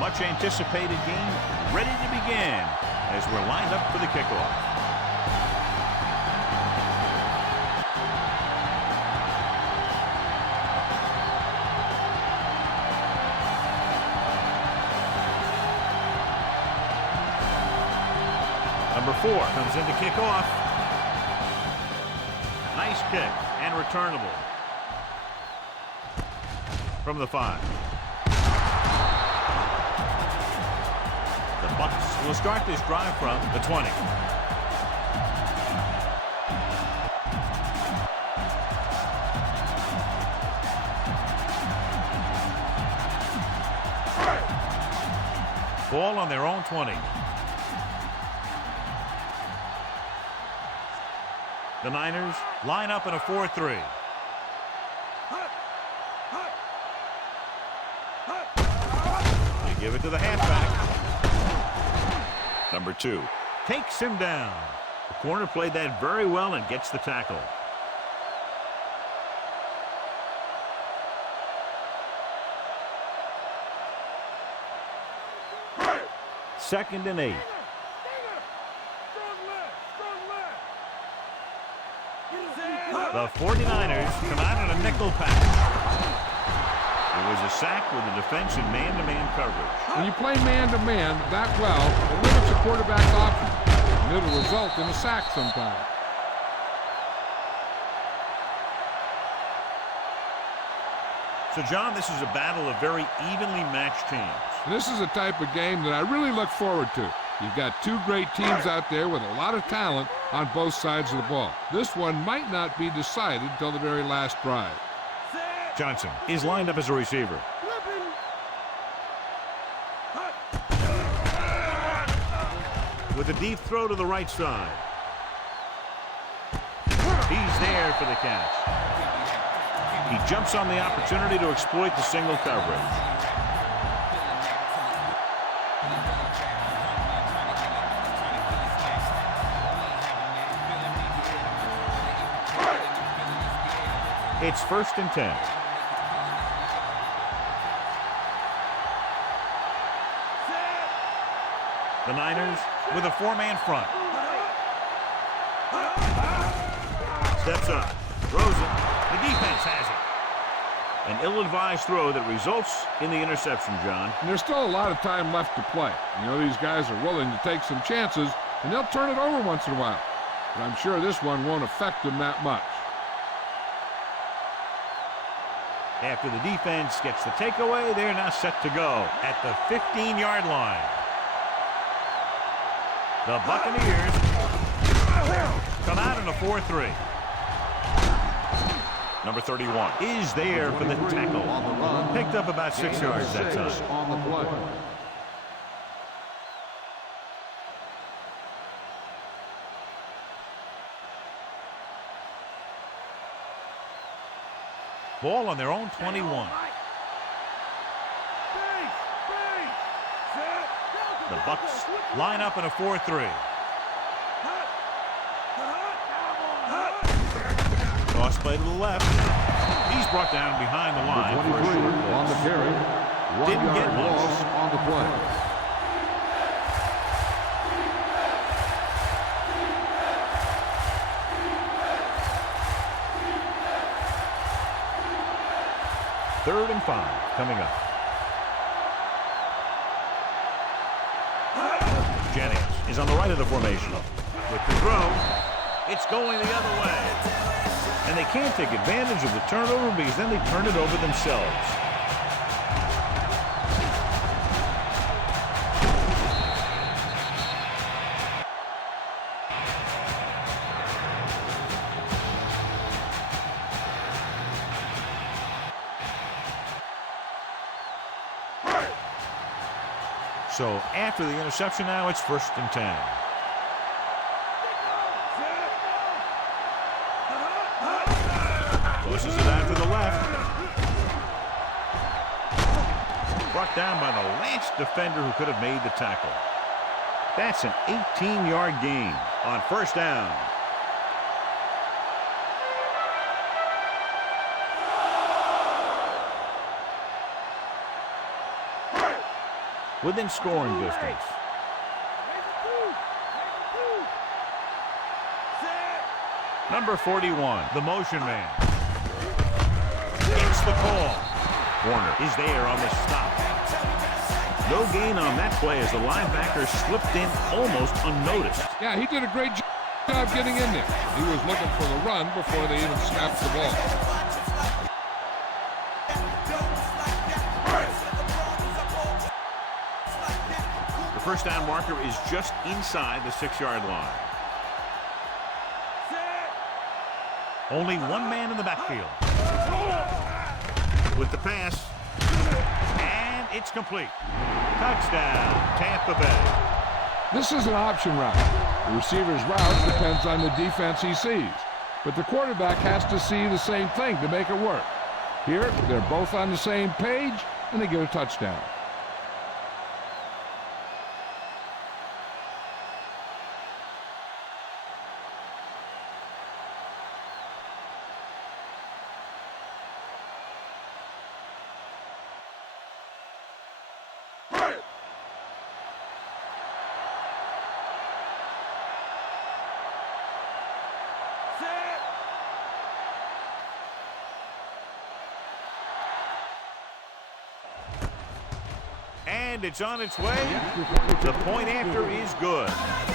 much anticipated game ready to begin as we're lined up for the kickoff. Number 4 comes in to kick off. Nice kick and returnable from the 5. The Bucs will start this drive from the 20. Ball on their own 20. The Niners line up in a 4-3. They give it to the halfback. Number 2 takes him down. The corner played that very well and gets the tackle. Second and 8. The 49ers come out in a nickel package. It was a sack with the defense in man-to-man coverage. When you play man-to-man that well, it limits a quarterback's options, and it'll result in a sack sometimes. So, John, this is a battle of very evenly matched teams. This is a type of game that I really look forward to. You've got two great teams out there with a lot of talent on both sides of the ball. This one might not be decided until the very last drive. Johnson is lined up as a receiver. With a deep throw to the right side. He's there for the catch. He jumps on the opportunity to exploit the single coverage. It's 1st and 10. The Niners with a 4-man front. Steps up, throws it. The defense has it. An ill-advised throw that results in the interception, John. And there's still a lot of time left to play. You know, these guys are willing to take some chances, and they'll turn it over once in a while. But I'm sure this one won't affect them that much. After the defense gets the takeaway, they're now set to go at the 15-yard line. The Buccaneers come out in a 4-3. Number 31 is there for the tackle. Picked up about 6 yards that time. On the play. Ball on their own 21. The Bucs line up in a 4-3. Toss play to the left. He's brought down behind the line. 23 on the carry. Didn't get much. Loss on the play. Third and 5 coming up. Jennings is on the right of the formation. With the throw, it's going the other way. And they can't take advantage of the turnover because then they turn it over themselves. So after the interception now, it's 1st and 10. Pushes it out to the left. Brought down by the last defender who could have made the tackle. That's an 18-yard gain on 1st down. within scoring distance. Number 41, the motion man. It's the call. Warner is there on the stop. No gain on that play as the linebacker slipped in almost unnoticed. Yeah, he did a great job getting in there. He was looking for the run before they even snapped the ball. The first down marker is just inside the 6-yard line. Only one man in the backfield. With the pass. And it's complete. Touchdown, Tampa Bay. This is an option route. The receiver's route depends on the defense he sees. But the quarterback has to see the same thing to make it work. Here, they're both on the same page, and they get a touchdown. And it's on its way. The point after is good.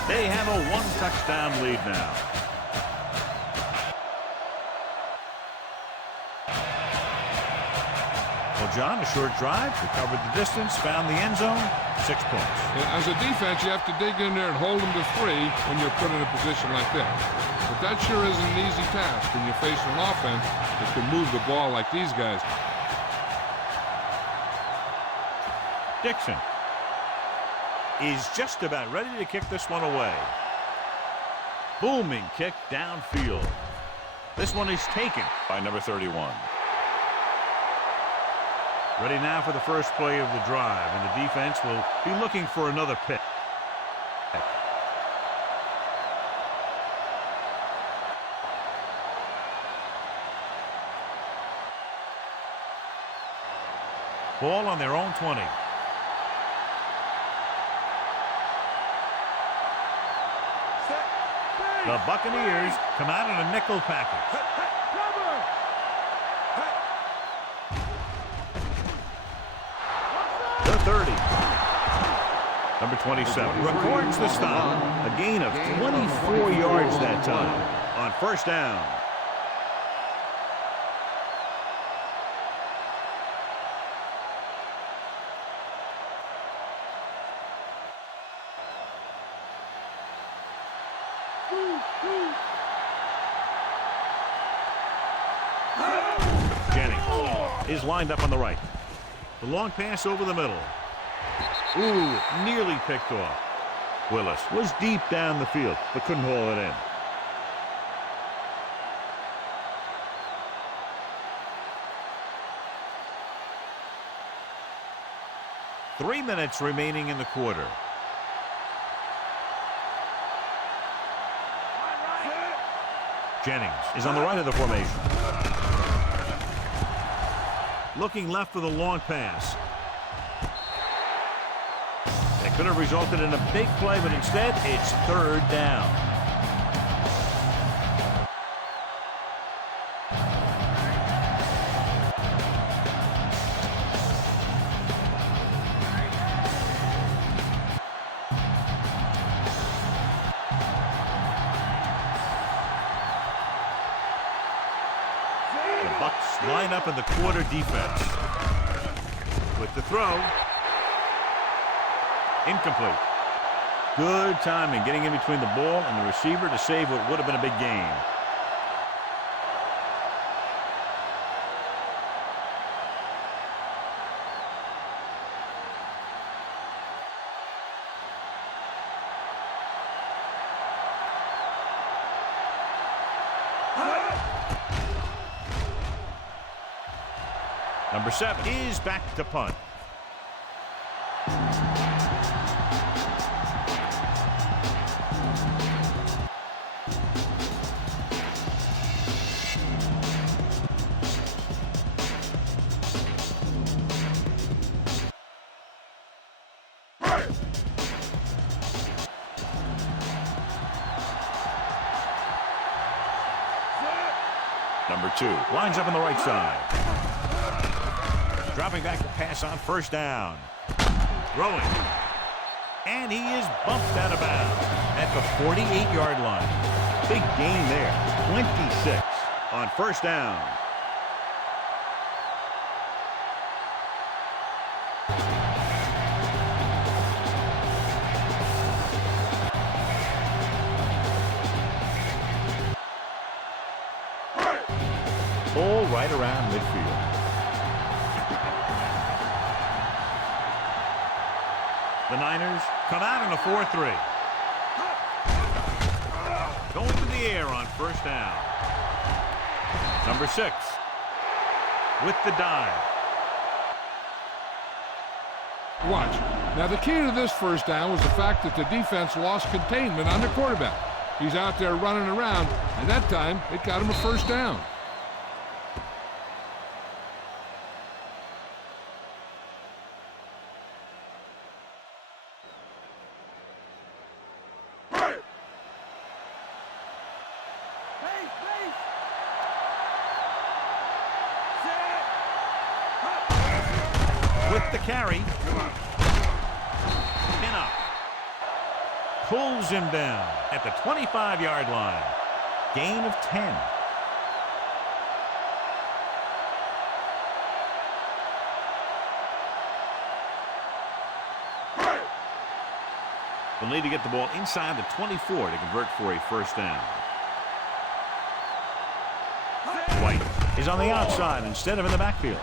They have a 1-touchdown lead now. Well, John, a short drive, recovered the distance, found the end zone, 6 points. As a defense, you have to dig in there and hold them to 3 when you're put in a position like that. But that sure isn't an easy task when you're facing an offense that can move the ball like these guys. Dixon is just about ready to kick this one away. Booming kick downfield. This one is taken by number 31. Ready now for the first play of the drive, and the defense will be looking for another pick. Ball on their own 20. The Buccaneers come out in a nickel package. The 30. Number 27 records the stop. A gain of 24 yards that time on first down. Jennings is lined up on the right. The long pass over the middle. Ooh, nearly picked off. Willis was deep down the field, but couldn't haul it in. Three minutes remaining in the quarter. Jennings is on the right of the formation. Looking left for the long pass. It could have resulted in a big play, but instead it's third down. The Bucs line up in the quarter defense. With the throw. Incomplete. Good timing getting in between the ball and the receiver to save what would have been a big gain. Number 7 is back to punt. Number 2 lines up on the right side. Dropping back to pass on first down. Throwing. And he is bumped out of bounds at the 48-yard line. Big gain there. 26 on first down. Ball right around midfield. The Niners come out in a 4-3. Going to the air on first down. Number 6 with the dive. Watch. Now, the key to this first down was the fact that the defense lost containment on the quarterback. He's out there running around, and that time it got him a first down. With the carry. Pin up. Pulls him down at the 25-yard line. Gain of 10. They'll need to get the ball inside the 24 to convert for a first down. White is on the outside instead of in the backfield.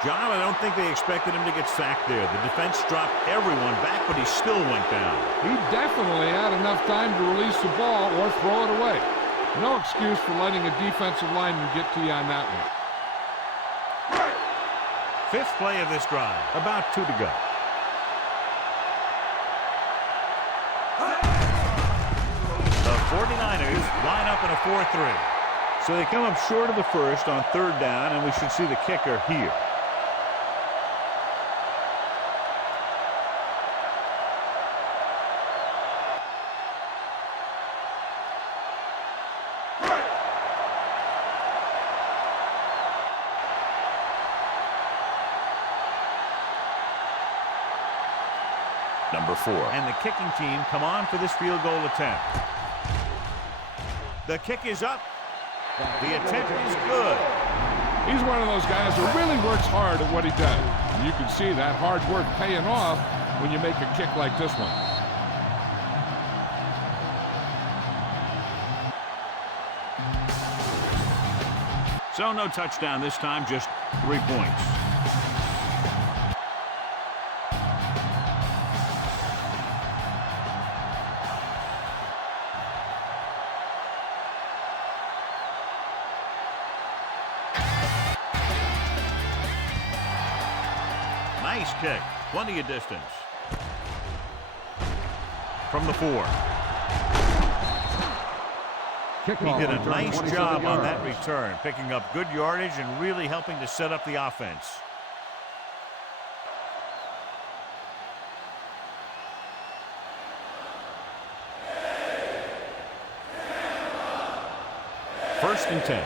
John, I don't think they expected him to get sacked there. The defense dropped everyone back, but he still went down. He definitely had enough time to release the ball or throw it away. No excuse for letting a defensive lineman get to you on that one. 5th play of this drive. About 2 to go. The 49ers line up in a 4-3. So they come up short of the first on third down, and we should see the kicker here. Number 4. And the kicking team come on for this field goal attempt. The kick is up. The attempt is good. He's one of those guys who really works hard at what he does. And you can see that hard work paying off when you make a kick like this one. So no touchdown this time, just 3 points. Nice kick. Plenty of distance. From the 4. He did a nice job on that return, picking up good yardage and really helping to set up the offense. First and 10.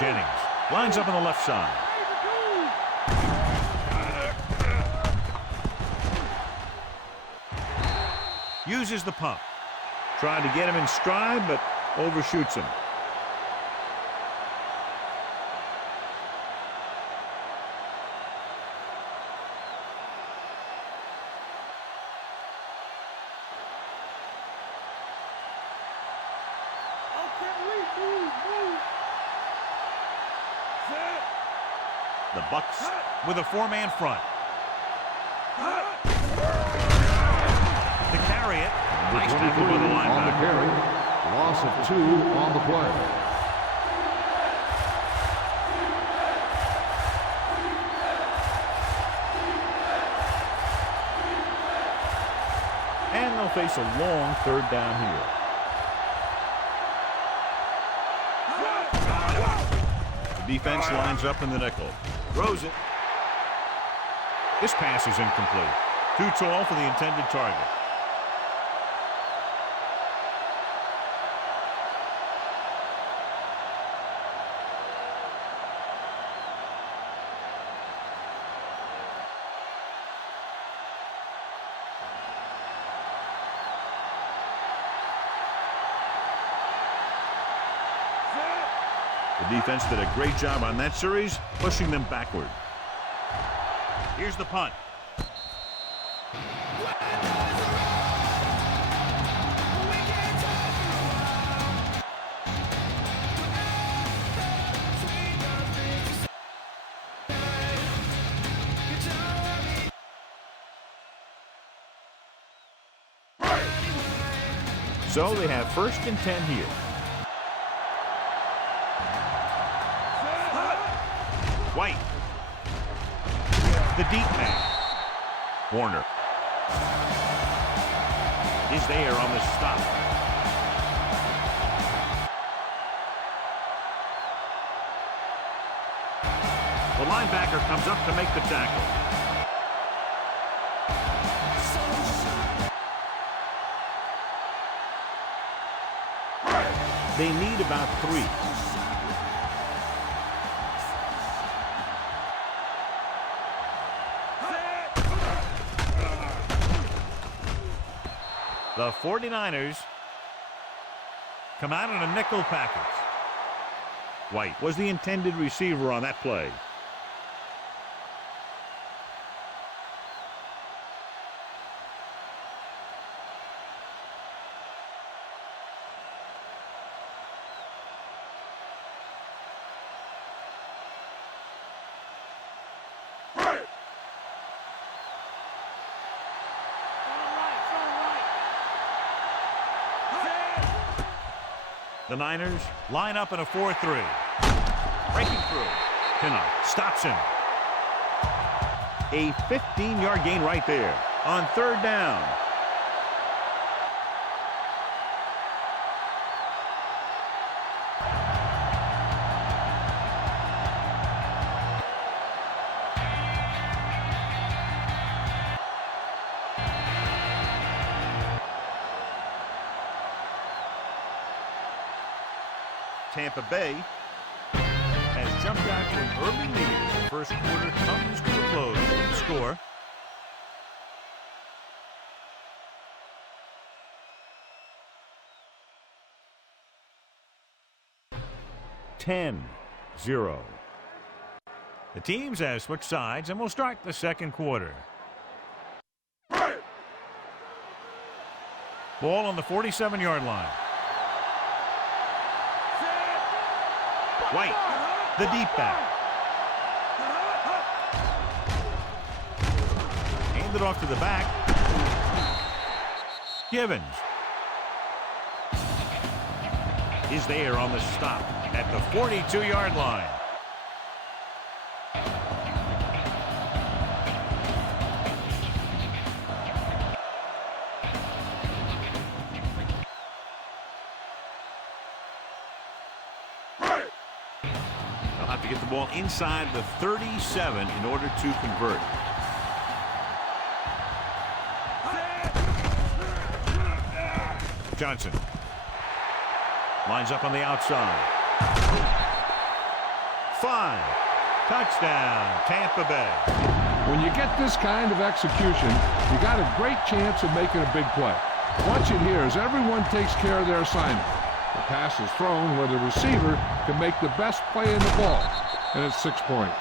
Jennings lines up on the left side. Uses the pump. Trying to get him in stride, but overshoots him. The Bucks with a 4-man front. To carry it. Nice tackle by the linebacker. On the carry. Loss of 2 on the play. And they'll face a long third down here. The defense lines up in the nickel. Throws it. This pass is incomplete. Too tall for the intended target. The defense did a great job on that series, pushing them backward. Here's the punt. So they have 1st and 10 here. White. The deep man. Warner is there on the stop. The linebacker comes up to make the tackle. They need about 3. The 49ers come out in a nickel package. White was the intended receiver on that play. The Niners line up in a 4-3. Breaking through. Pinnock stops him. A 15-yard gain right there on 3rd down. Tampa Bay has jumped out to an early lead as the first quarter comes to a close. The score, (10-0). The teams have switched sides and will start the second quarter. Ball on the 47-yard line. White, the deep back. Hand it off to the back. Givens is there on the stop at the 42-yard line. To get the ball inside the 37 in order to convert. Johnson lines up on the outside. 5. Touchdown, Tampa Bay. When you get this kind of execution, you got a great chance of making a big play. Watch it here as everyone takes care of their assignment. The pass is thrown where the receiver can make the best play in the ball, and it's 6 points.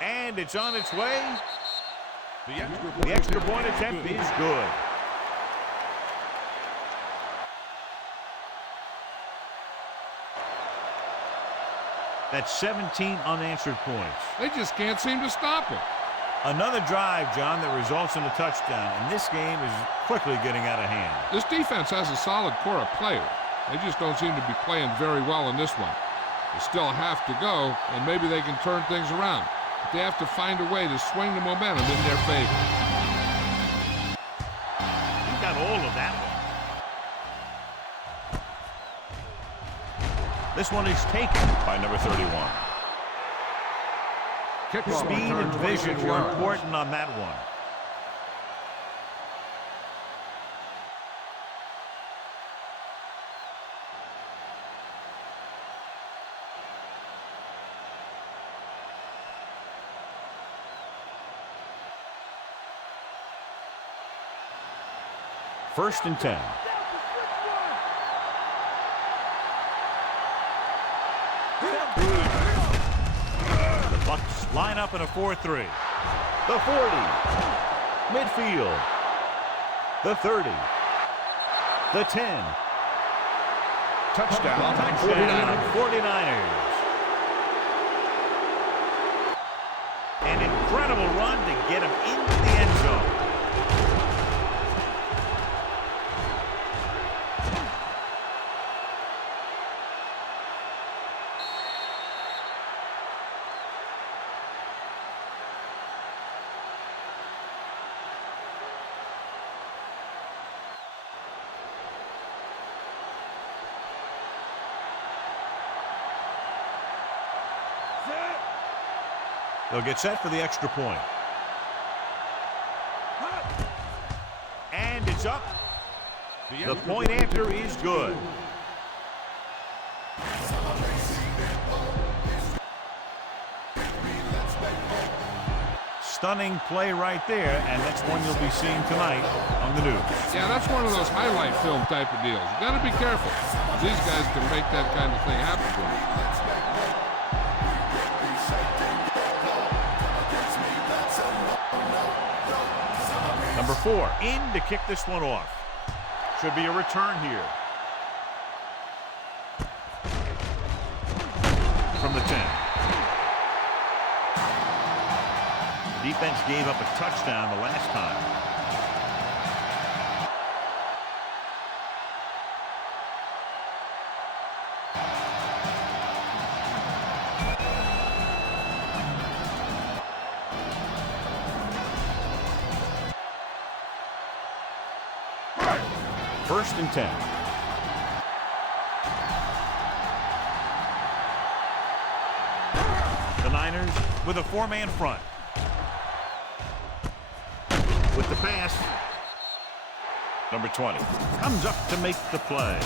And it's on its way. The extra point attempt is good. That's 17 unanswered points. They just can't seem to stop him. Another drive, John, that results in a touchdown, and this game is quickly getting out of hand. This defense has a solid core of players. They just don't seem to be playing very well in this one. They still have to go, and maybe they can turn things around. But they have to find a way to swing the momentum in their favor. He got all of that one. This one is taken by number 31. Speed and vision were important on that one. First and 10. The Bucs line up in a 4-3. The 40. Midfield. The 30. The 10. Touchdown. 49ers. An incredible run to get him into the end zone. They'll get set for the extra point. And it's up. The point after is good. Stunning play right there, and that's one you'll be seeing tonight on the news. Yeah, that's one of those highlight film type of deals. You got to be careful. These guys can make that kind of thing happen to them. Number 4 in to kick this one off. Should be a return here. From the 10. The defense gave up a touchdown the last time. First and 10. The Niners with a 4-man front. With the pass. Number 20 comes up to make the play.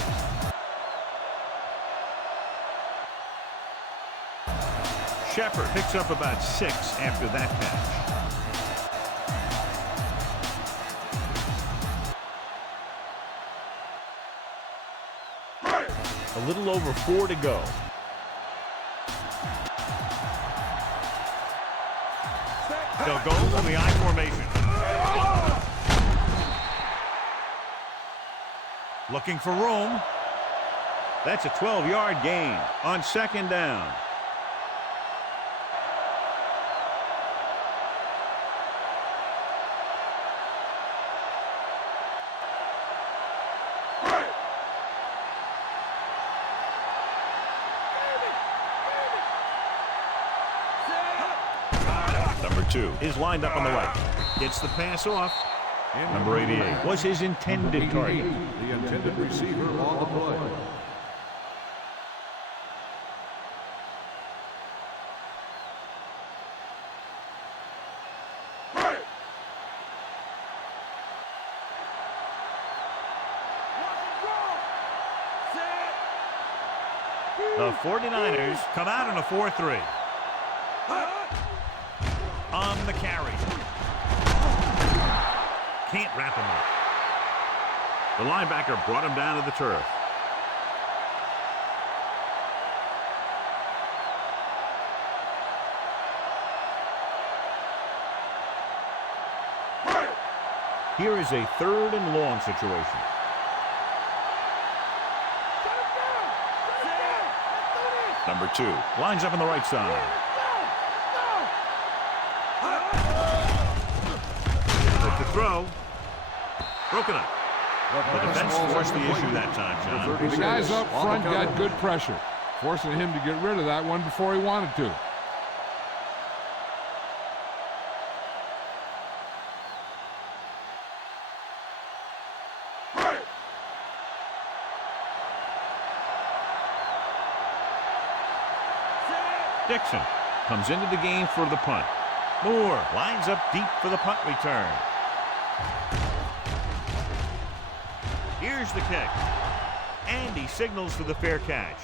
Shepard picks up about 6 after that catch. A little over 4 to go. They'll go from the I formation. Looking for room. That's a 12-yard gain on second down. Number 2 is lined up on the right. Gets the pass off. And number 88 was his intended target. The intended receiver on the play. The 49ers come out in a 4-3. On the carry. Can't wrap him up. The linebacker brought him down to the turf. Here is a 3rd and long situation. Number 2 lines up on the right side. With the throw. Broken up. The defense forced the issue that time, John. The guys up front got good pressure, forcing him to get rid of that one before he wanted to. Dixon comes into the game for the punt. Moore lines up deep for the punt return. Here's the kick. And he signals for the fair catch.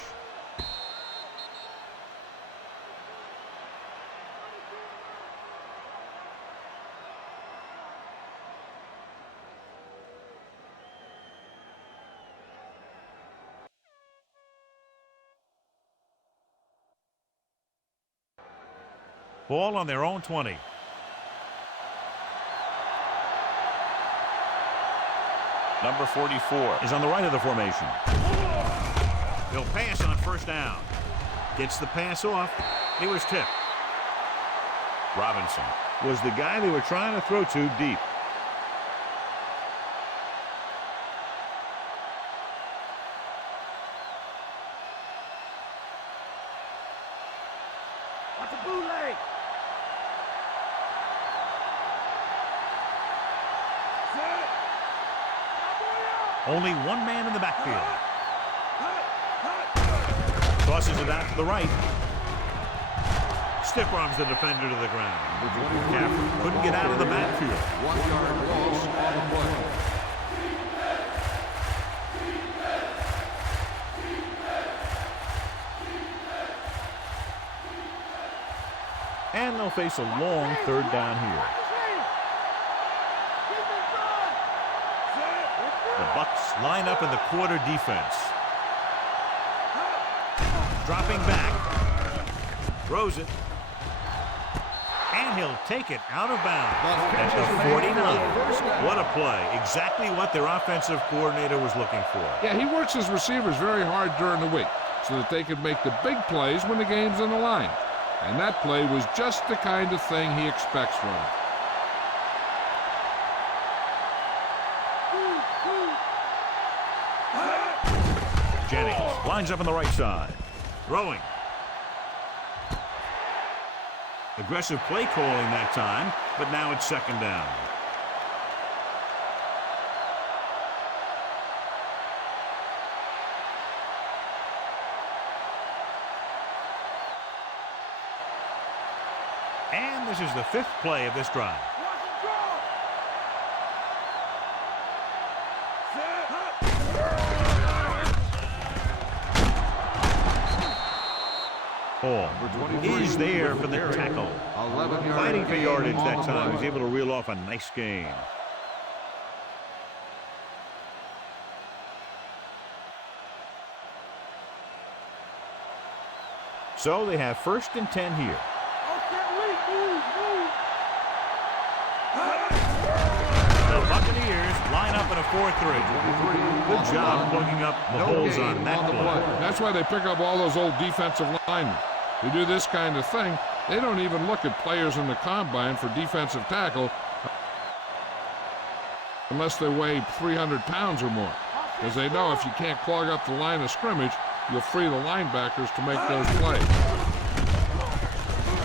Ball on their own 20. Number 44 is on the right of the formation. He'll pass on first down. Gets the pass off. He was tipped. Robinson was the guy they were trying to throw to deep. Only one man in the backfield. Tosses it out to the right. Stiff arms the defender to the ground. Caffrey couldn't get out of the backfield. 1 yard loss on the play. And they'll face a long third down here. The Bucs line up in the quarter defense. Dropping back. Throws it. And he'll take it out of bounds at the 49. What a play. Exactly what their offensive coordinator was looking for. Yeah, he works his receivers very hard during the week so that they can make the big plays when the game's on the line. And that play was just the kind of thing he expects from him. Jennings lines up on the right side. Throwing. Aggressive play calling that time, but now it's second down. And this is the 5th play of this drive. Hall is there for the tackle. Fighting for yardage that time. He's able to reel off a nice gain. So they have 1st and 10 here. The Buccaneers line up in a 4-3. Good job plugging up the holes on that play. That's why they pick up all those old defensive linemen. They do this kind of thing. They don't even look at players in the combine for defensive tackle unless they weigh 300 pounds or more, because they know if you can't clog up the line of scrimmage, you'll free the linebackers to make those plays.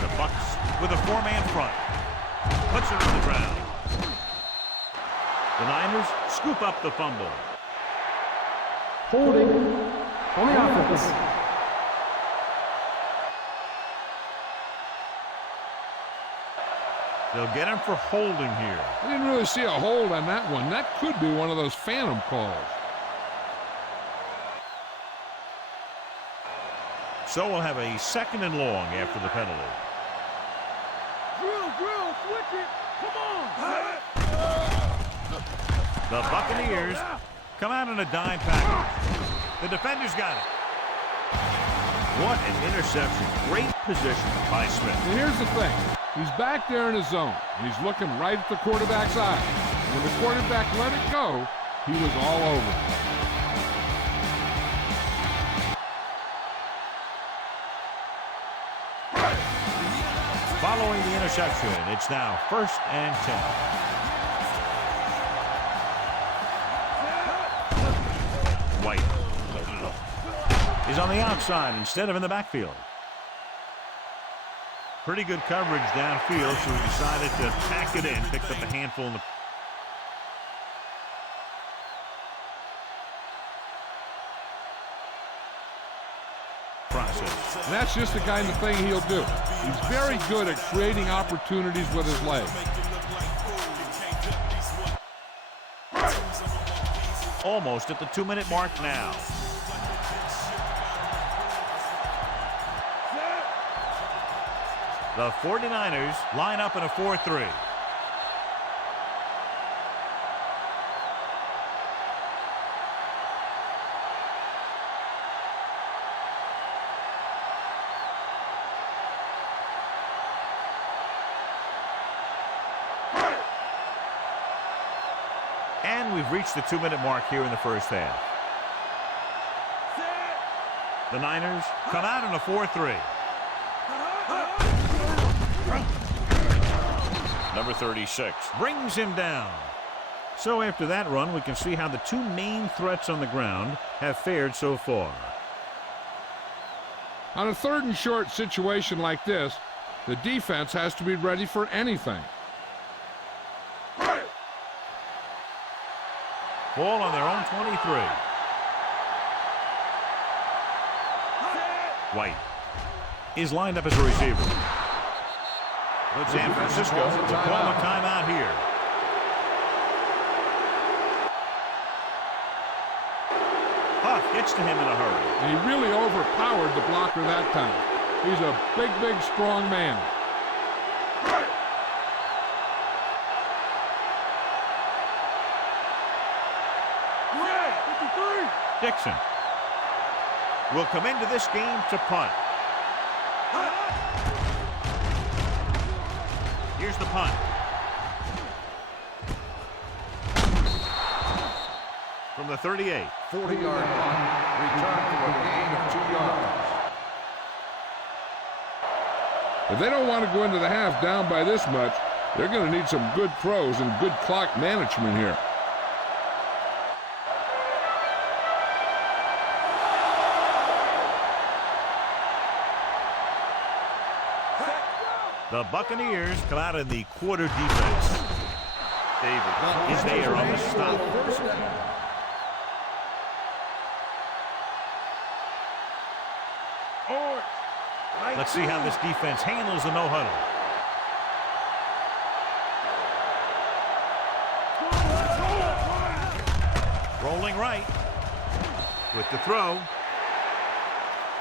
The Bucs with a 4-man front. Puts it on the ground. The Niners scoop up the fumble. Holding on the offense. They'll get him for holding here. I didn't really see a hold on that one. That could be one of those phantom calls. So we'll have a 2nd and long after the penalty. Drill, switch it. Come on. The Buccaneers come out in a dime package. The defender's got it. What an interception. Great position by Smith. And here's the thing. He's back there in his zone, and he's looking right at the quarterback's eye. When the quarterback let it go, he was all over it. Following the interception, it's now 1st and 10. White is on the outside instead of in the backfield. Pretty good coverage downfield, so he decided to pack it in, picked up a handful in the process. And that's just the kind of thing he'll do. He's very good at creating opportunities with his legs. Almost at the 2-minute mark now. The 49ers line up in a 4-3. And we've reached the 2-minute mark here in the first half. The Niners come out in a 4-3. Number 36 brings him down. So after that run, we can see how the two main threats on the ground have fared so far. On a 3rd and short situation like this, the defense has to be ready for anything. Ball on their own 23. White is lined up as a receiver. But San Francisco will call a timeout here. Huff gets to him in a hurry. And he really overpowered the blocker that time. He's a big, strong man. Dixon will come into this game to punt. Here's the punt. From the 38. 40-yard punt, return for a gain of 2 yards. If they don't want to go into the half down by this much, they're going to need some good throws and good clock management here. The Buccaneers come out in the quarter defense. David is there on the stop. Let's see how this defense handles the no-huddle. Rolling right with the throw.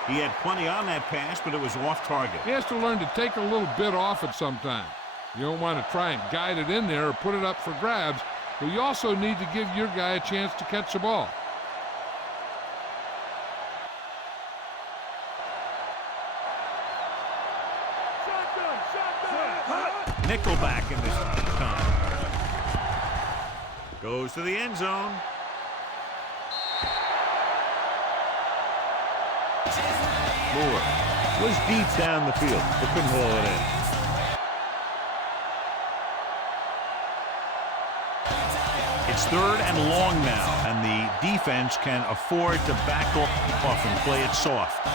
He had plenty on that pass, but it was off target. He has to learn to take a little bit off it sometime. You don't want to try and guide it in there or put it up for grabs, but you also need to give your guy a chance to catch the ball. Nickelback in this time. Goes to the end zone. Moore was deep down the field, but couldn't haul it in. It's 3rd and long now, and the defense can afford to back off and play it soft.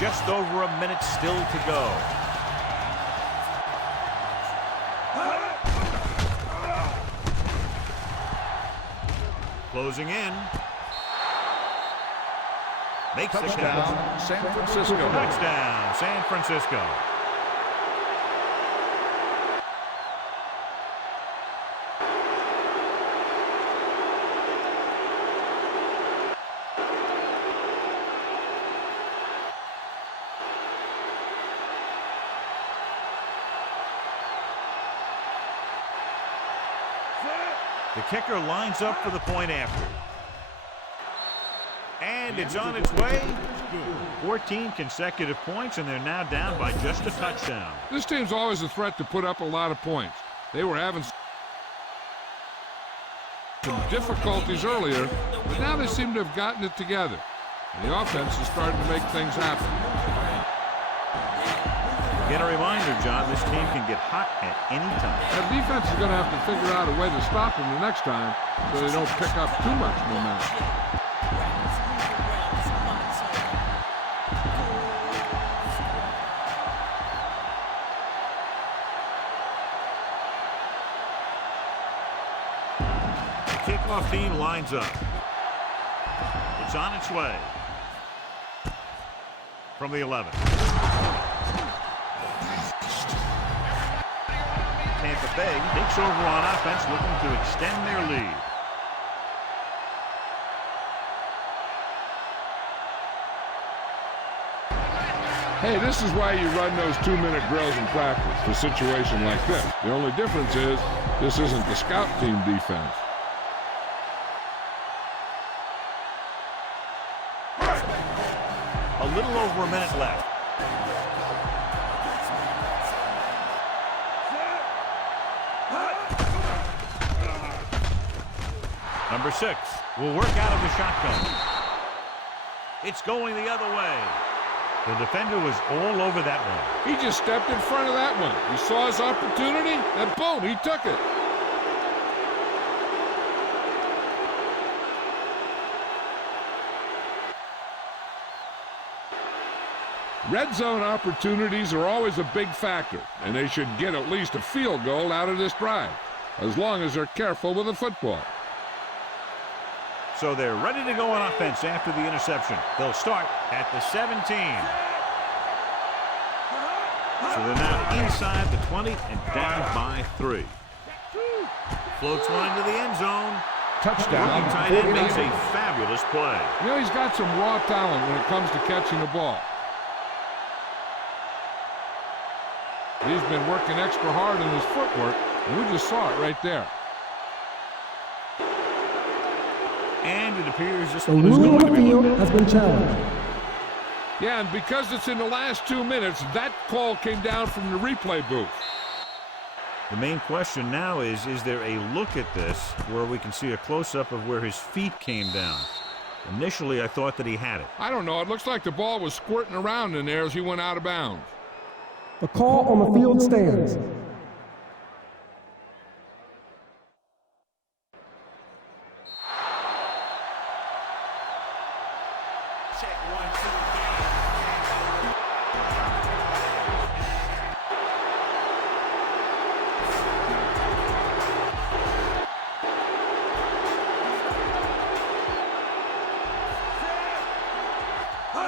Just over a minute still to go. Closing in. Makes the catch. Touchdown, San Francisco. Touchdown, San Francisco. The kicker lines up for the point after. And it's on its way. 14 consecutive points, and they're now down by just a touchdown. This team's always a threat to put up a lot of points. They were having some difficulties earlier, but now they seem to have gotten it together. And the offense is starting to make things happen. Again, a reminder, John, this team can get hot at any time. The defense is going to have to figure out a way to stop them the next time so they don't pick up too much momentum. Kickoff team lines up. It's on its way. From the 11. Tampa Bay takes over on offense, looking to extend their lead. Hey, this is why you run those 2-minute drills in practice, for a situation like this. The only difference is this isn't the scout team defense. A little over a minute left. Number 6 will work out of the shotgun. It's going the other way. The defender was all over that one. He just stepped in front of that one. He saw his opportunity, and boom, he took it. Red zone opportunities are always a big factor, and they should get at least a field goal out of this drive, as long as they're careful with the football. So they're ready to go on offense after the interception. They'll start at the 17. So they're now inside the 20 and down by 3. Floats one into the end zone. Touchdown. The tight end makes a fabulous play. You know, he's got some raw talent when it comes to catching the ball. He's been working extra hard in his footwork, and we just saw it right there. And it appears this The one is rule going of to the be field looked. has been challenged. Yeah, and because it's in the last 2 minutes, that call came down from the replay booth. The main question now is there a look at this where we can see a close-up of where his feet came down? Initially, I thought that he had it. I don't know. It looks like the ball was squirting around in there as he went out of bounds. The call on the field stands.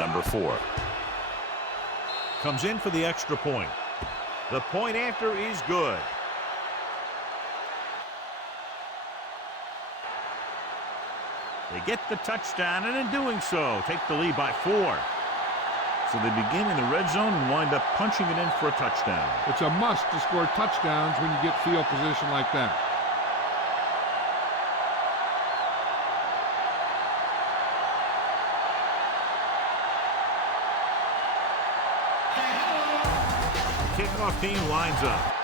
Number 4 comes in for the extra point. The point after is good. They get the touchdown, and in doing so, take the lead by 4. So they begin in the red zone and wind up punching it in for a touchdown. It's a must to score touchdowns when you get field position like that. Kickoff team lines up.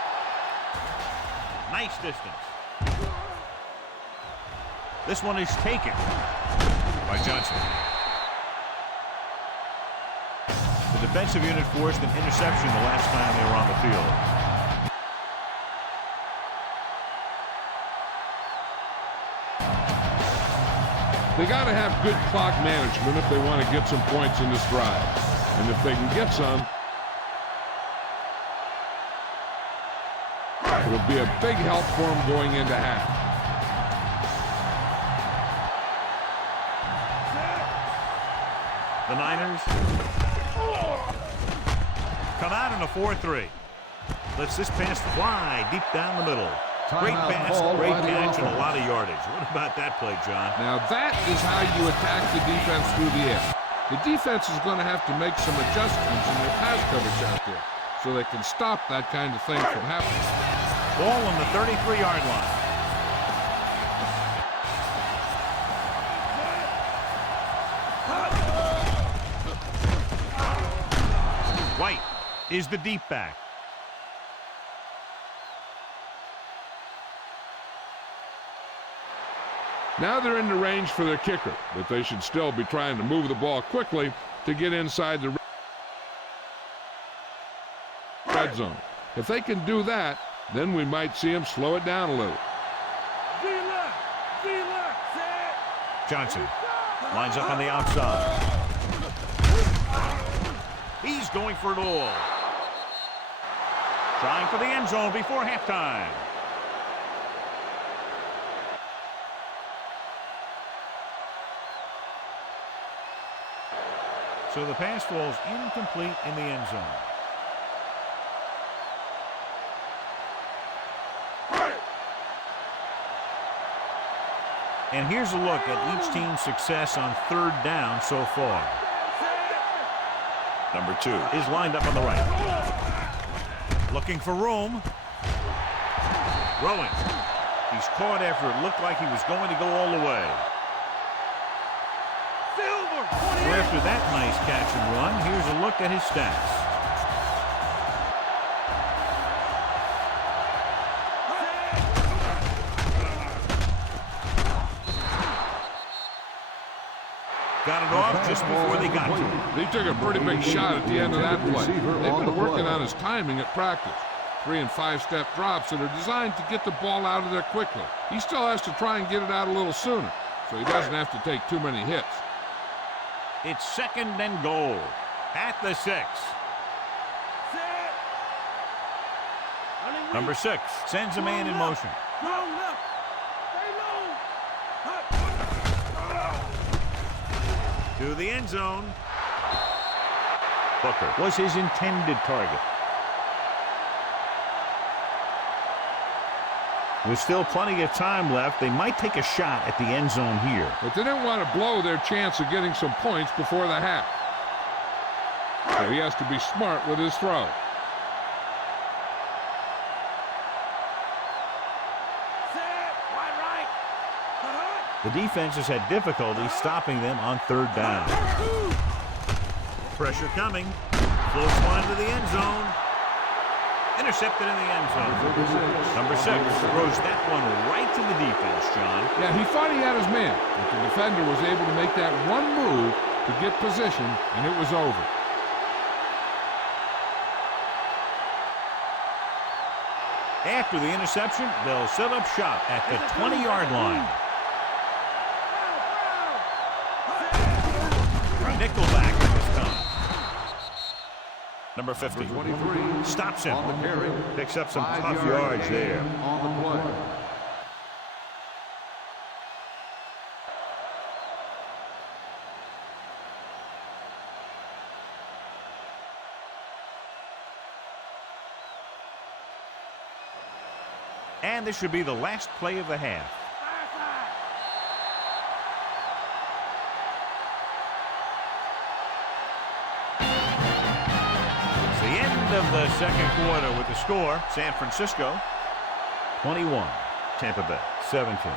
Nice distance. This one is taken by Johnson. The defensive unit forced an interception the last time they were on the field. They got to have good clock management if they want to get some points in this drive. And if they can get some, it'll be a big help for them going into half. The Niners come out in a 4-3. Lets this pass fly deep down the middle. Great pass, great catch, and a lot of yardage. What about that play, John? Now that is how you attack the defense through the air. The defense is going to have to make some adjustments in their pass coverage out there so they can stop that kind of thing from happening. Ball on the 33-yard line. White is the deep back. Now they're in the range for their kicker, but they should still be trying to move the ball quickly to get inside the red zone. If they can do that, then we might see them slow it down a little. Johnson lines up on the outside. He's going for it all. Trying for the end zone before halftime. So the pass falls incomplete in the end zone. And here's a look at each team's success on third down so far. Number 2 is lined up on the right. Looking for room. Throwing. He's caught after it looked like he was going to go all the way. So after that nice catch and run, here's a look at his stats. Got it off just before they got to him. They took a pretty big shot at the end of that play. They've been working on his timing at practice. 3- and 5-step drops that are designed to get the ball out of there quickly. He still has to try and get it out a little sooner, so he doesn't have to take too many hits. It's 2nd and goal at the 6. Number 6 sends a man in motion. To the end zone. Booker was his intended target. With still plenty of time left, they might take a shot at the end zone here. But they didn't want to blow their chance of getting some points before the half. So he has to be smart with his throw. The defense has had difficulty stopping them on third down. Pressure coming. Floats one into the end zone. Intercepted in the end zone. Number 6 throws that one right to the defense, John. Yeah, he thought he had his man, but the defender was able to make that one move to get position, and it was over. After the interception, they'll set up shop at the 20-yard line. Nickelback this time. Number 50 stops him. Picks up some tough yards there. And this should be the last play of the half. Of the second quarter with the score, San Francisco 21, Tampa Bay 17.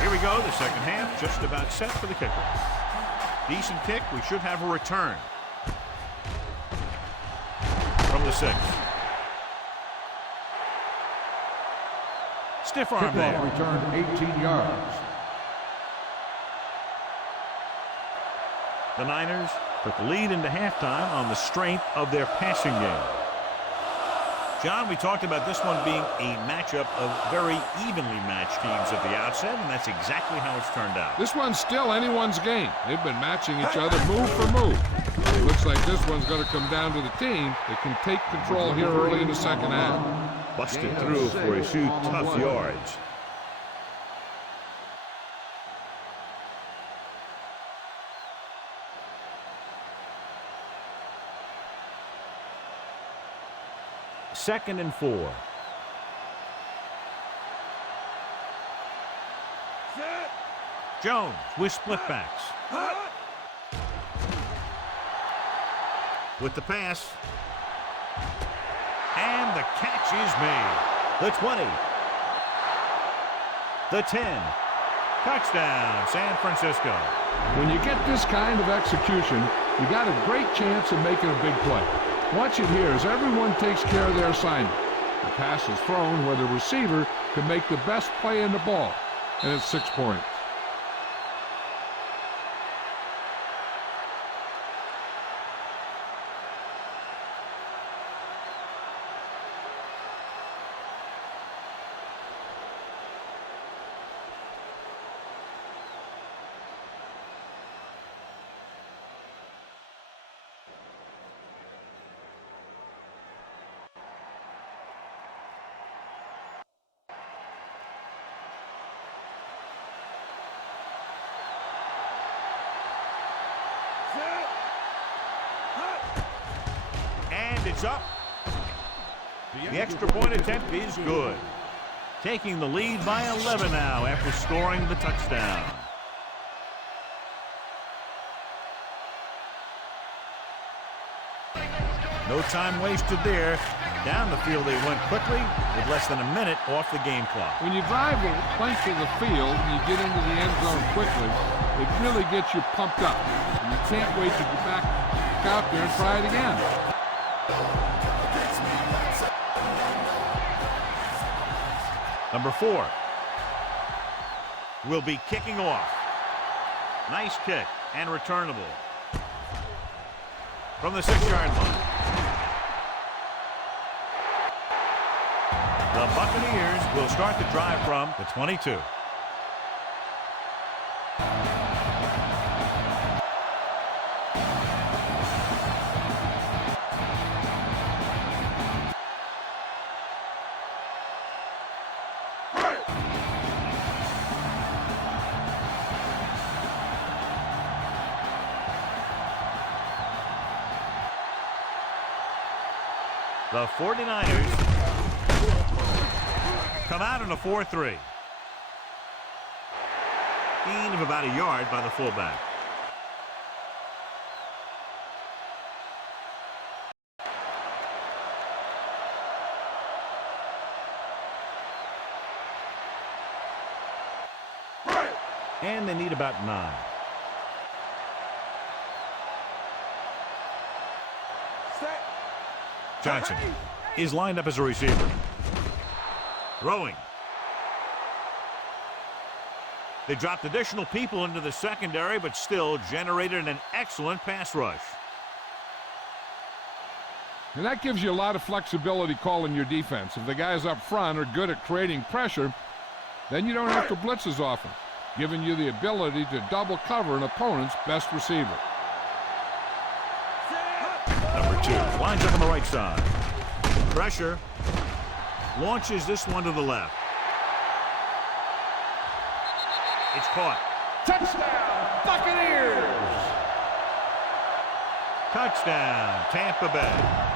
Here we go, the second half, just about set for the kicker. Decent kick, we should have a return. From the 6. Stiff arm there. Return 18 yards. The Niners took the lead into halftime on the strength of their passing game. John, we talked about this one being a matchup of very evenly matched teams at the outset, and that's exactly how it's turned out. This one's still anyone's game. They've been matching each other move for move. It looks like this one's going to come down to the team that can take control here early in the second half. Busted through for a few tough yards. Second and 4. Jones with split backs. with the pass. And the catch is made. The 20. The 10. Touchdown, San Francisco. When you get this kind of execution, you got a great chance of making a big play. Watch it here as everyone takes care of their assignment. The pass is thrown where the receiver can make the best play in the ball, and it's 6 points. And it's up. The extra point attempt is good. Taking the lead by 11 now after scoring the touchdown. No time wasted there. Down the field they went quickly with less than a minute off the game clock. When you drive the length of the field and you get into the end zone quickly, it really gets you pumped up. And you can't wait to get back out there and try it again. Number 4 will be kicking off. Nice kick and returnable from the 6-yard line. The Buccaneers will start the drive from the 22. The 49ers come out in a 4-3. Gain of about a yard by the fullback. And they need about 9. Johnson is lined up as a receiver. Throwing. They dropped additional people into the secondary, but still generated an excellent pass rush. And that gives you a lot of flexibility calling your defense. If the guys up front are good at creating pressure, then you don't have to blitz as often, giving you the ability to double cover an opponent's best receiver. Number 2 lines up on the right side. Pressure. Launches this one to the left. It's caught. Touchdown, Buccaneers! Touchdown, Tampa Bay.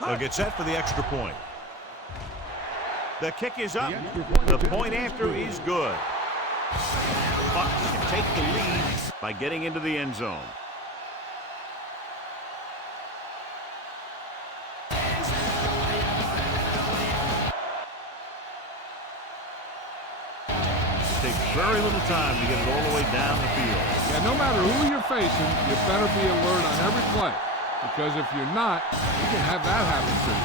They'll get set for the extra point. The kick is up. The point after is good. Bucs can take the lead by getting into the end zone. It takes very little time to get it all the way down the field. Yeah, no matter who you're facing, you better be alert on every play. Because if you're not, you can have that happen to you.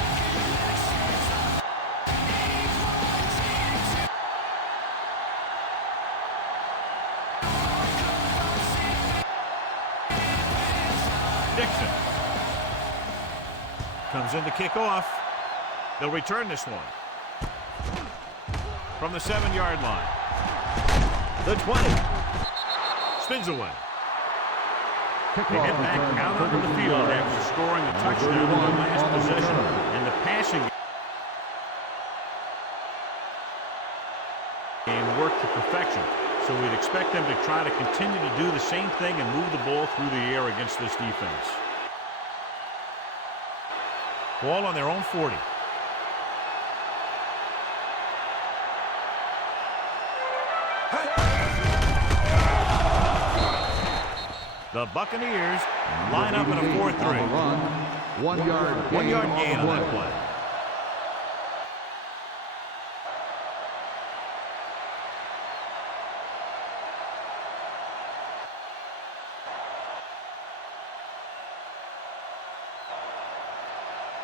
Dixon comes in to kick off. They'll return this one from the 7-yard line. The 20. spins away. They Kickoff head back return out for onto the 32 field yards. after scoring a Number touchdown in 31 the last on the possession. return. And the passing game worked to perfection. So we'd expect them to try to continue to do the same thing and move the ball through the air against this defense. Ball on their own 40. The Buccaneers line up in a 4-3. 1 yard gain, 1 yard gain on that play. play.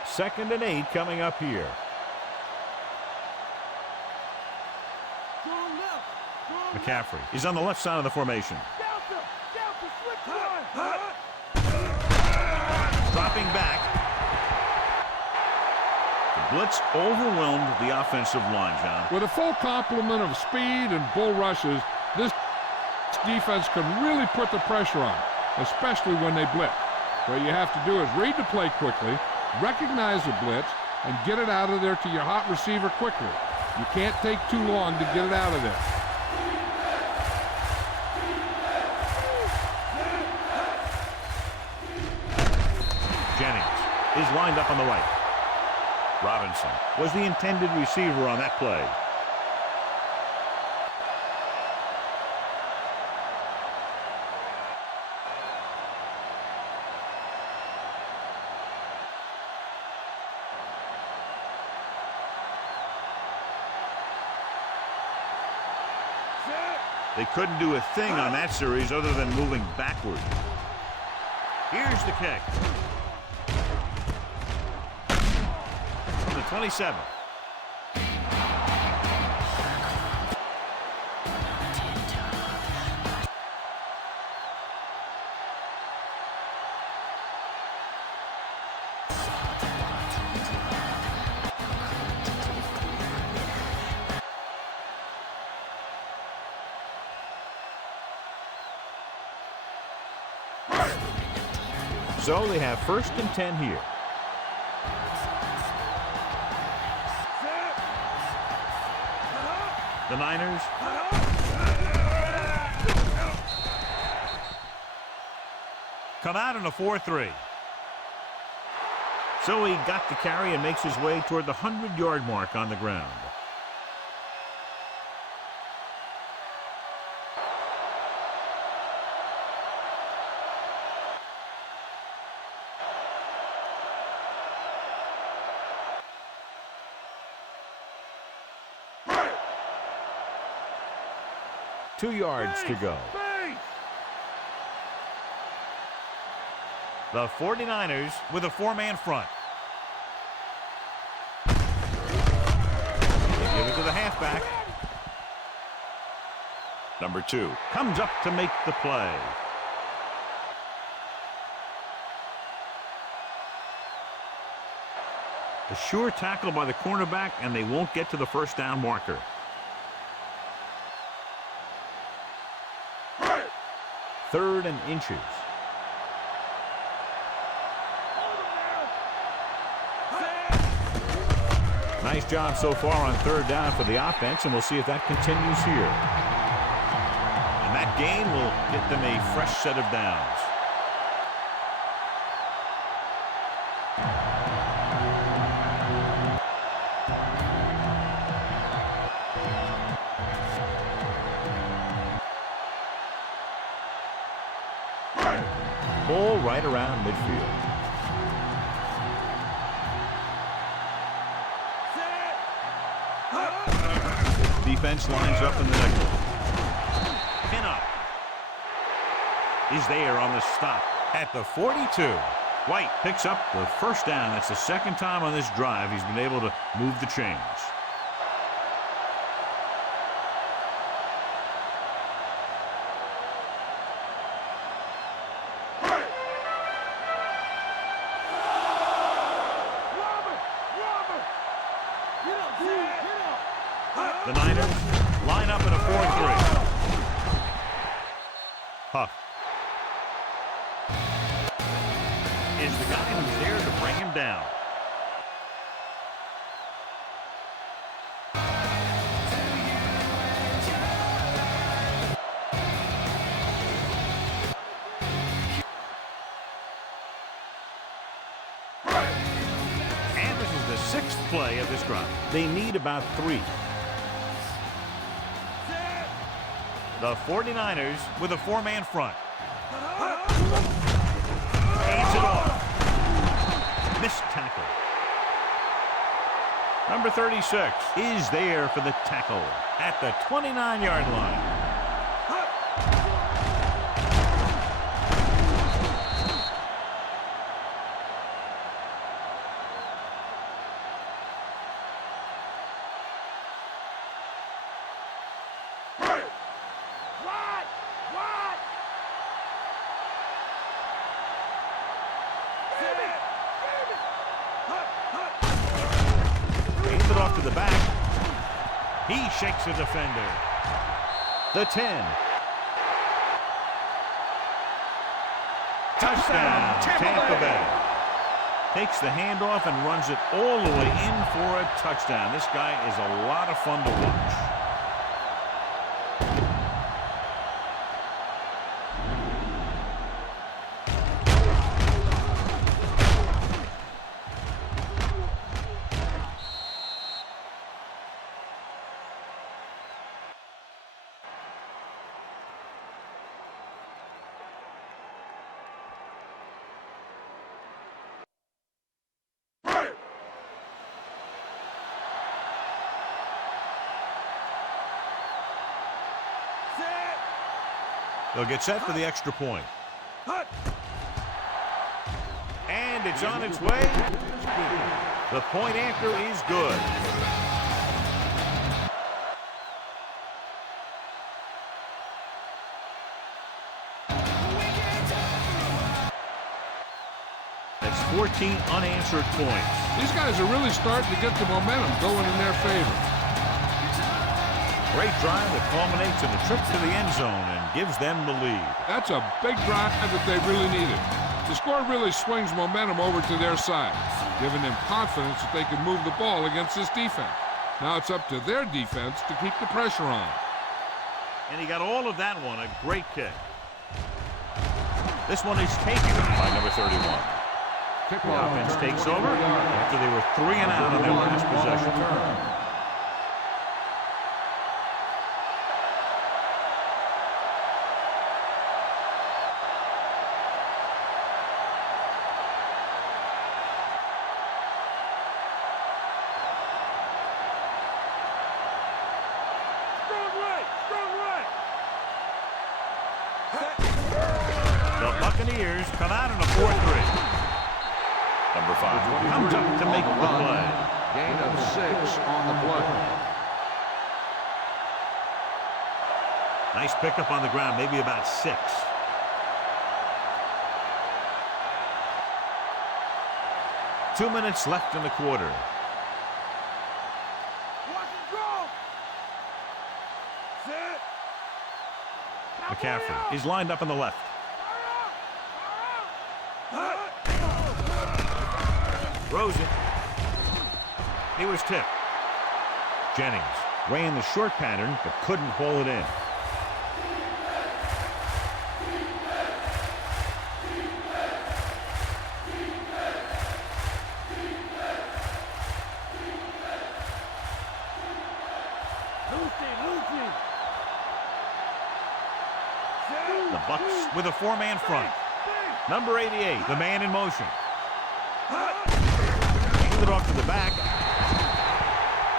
Second and 8 coming up here. McCaffrey is on the left side of the formation. Dropping back. The blitz overwhelmed the offensive line, John. With a full complement of speed and bull rushes, this defense can really put the pressure on, especially when they blitz. What you have to do is read the play quickly, recognize the blitz, and get it out of there to your hot receiver quickly. You can't take too long to get it out of there. Jennings is lined up on the right. Robinson was the intended receiver on that play. They couldn't do a thing on that series other than moving backward. Here's the kick. From the 27. So they have 1st and 10 here. The Niners come out in a 4-3. So he got the carry and makes his way toward the 100-yard mark on the ground. Two yards to go. The 49ers with a 4-man front. They give it to the halfback. Number 2 comes up to make the play. A sure tackle by the cornerback, and they won't get to the first down marker. Third and inches. Nice job so far on third down for the offense, and we'll see if that continues here. And that gain will get them a fresh set of downs. Ball right around midfield. Defense lines up in the nickel. Pin up is there on the stop at the 42. White picks up the first down. That's the second time on this drive he's been able to move the chains. The Niners line up in a 4-3. Huff is the guy who's there to bring him down. And this is the sixth play of this drive. They need about 3. The 49ers with a 4-man front. Hands it off. Missed tackle. Number 36 is there for the tackle at the 29-yard line. Hands it off to the back. He shakes a defender. The 10. Touchdown, Tampa Bay. Takes the handoff and runs it all the way in for a touchdown. This guy is a lot of fun to watch. They'll get set for the extra point. And it's on its way. The point after is good. That's 14 unanswered points. These guys are really starting to get the momentum going in their favor. Great drive that culminates in a trip to the end zone and gives them the lead. That's a big drive that they really needed. The score really swings momentum over to their side, giving them confidence that they can move the ball against this defense. Now it's up to their defense to keep the pressure on. And he got all of that one, a great kick. This one is taken by number 31. The offense takes over after they were 3 and out on their last possession. The Buccaneers come out in a 4-3. Number 5 comes up to make the play. Gain of 6 on the play. Nice pickup on the ground, maybe about 6. Two minutes left in the quarter. McCaffrey is lined up on the left. Throws it. He was tipped. Jennings ran the short pattern but couldn't haul it in. The Bucs with a 4-man front. Number 88, the man in motion. Hand it off to the back.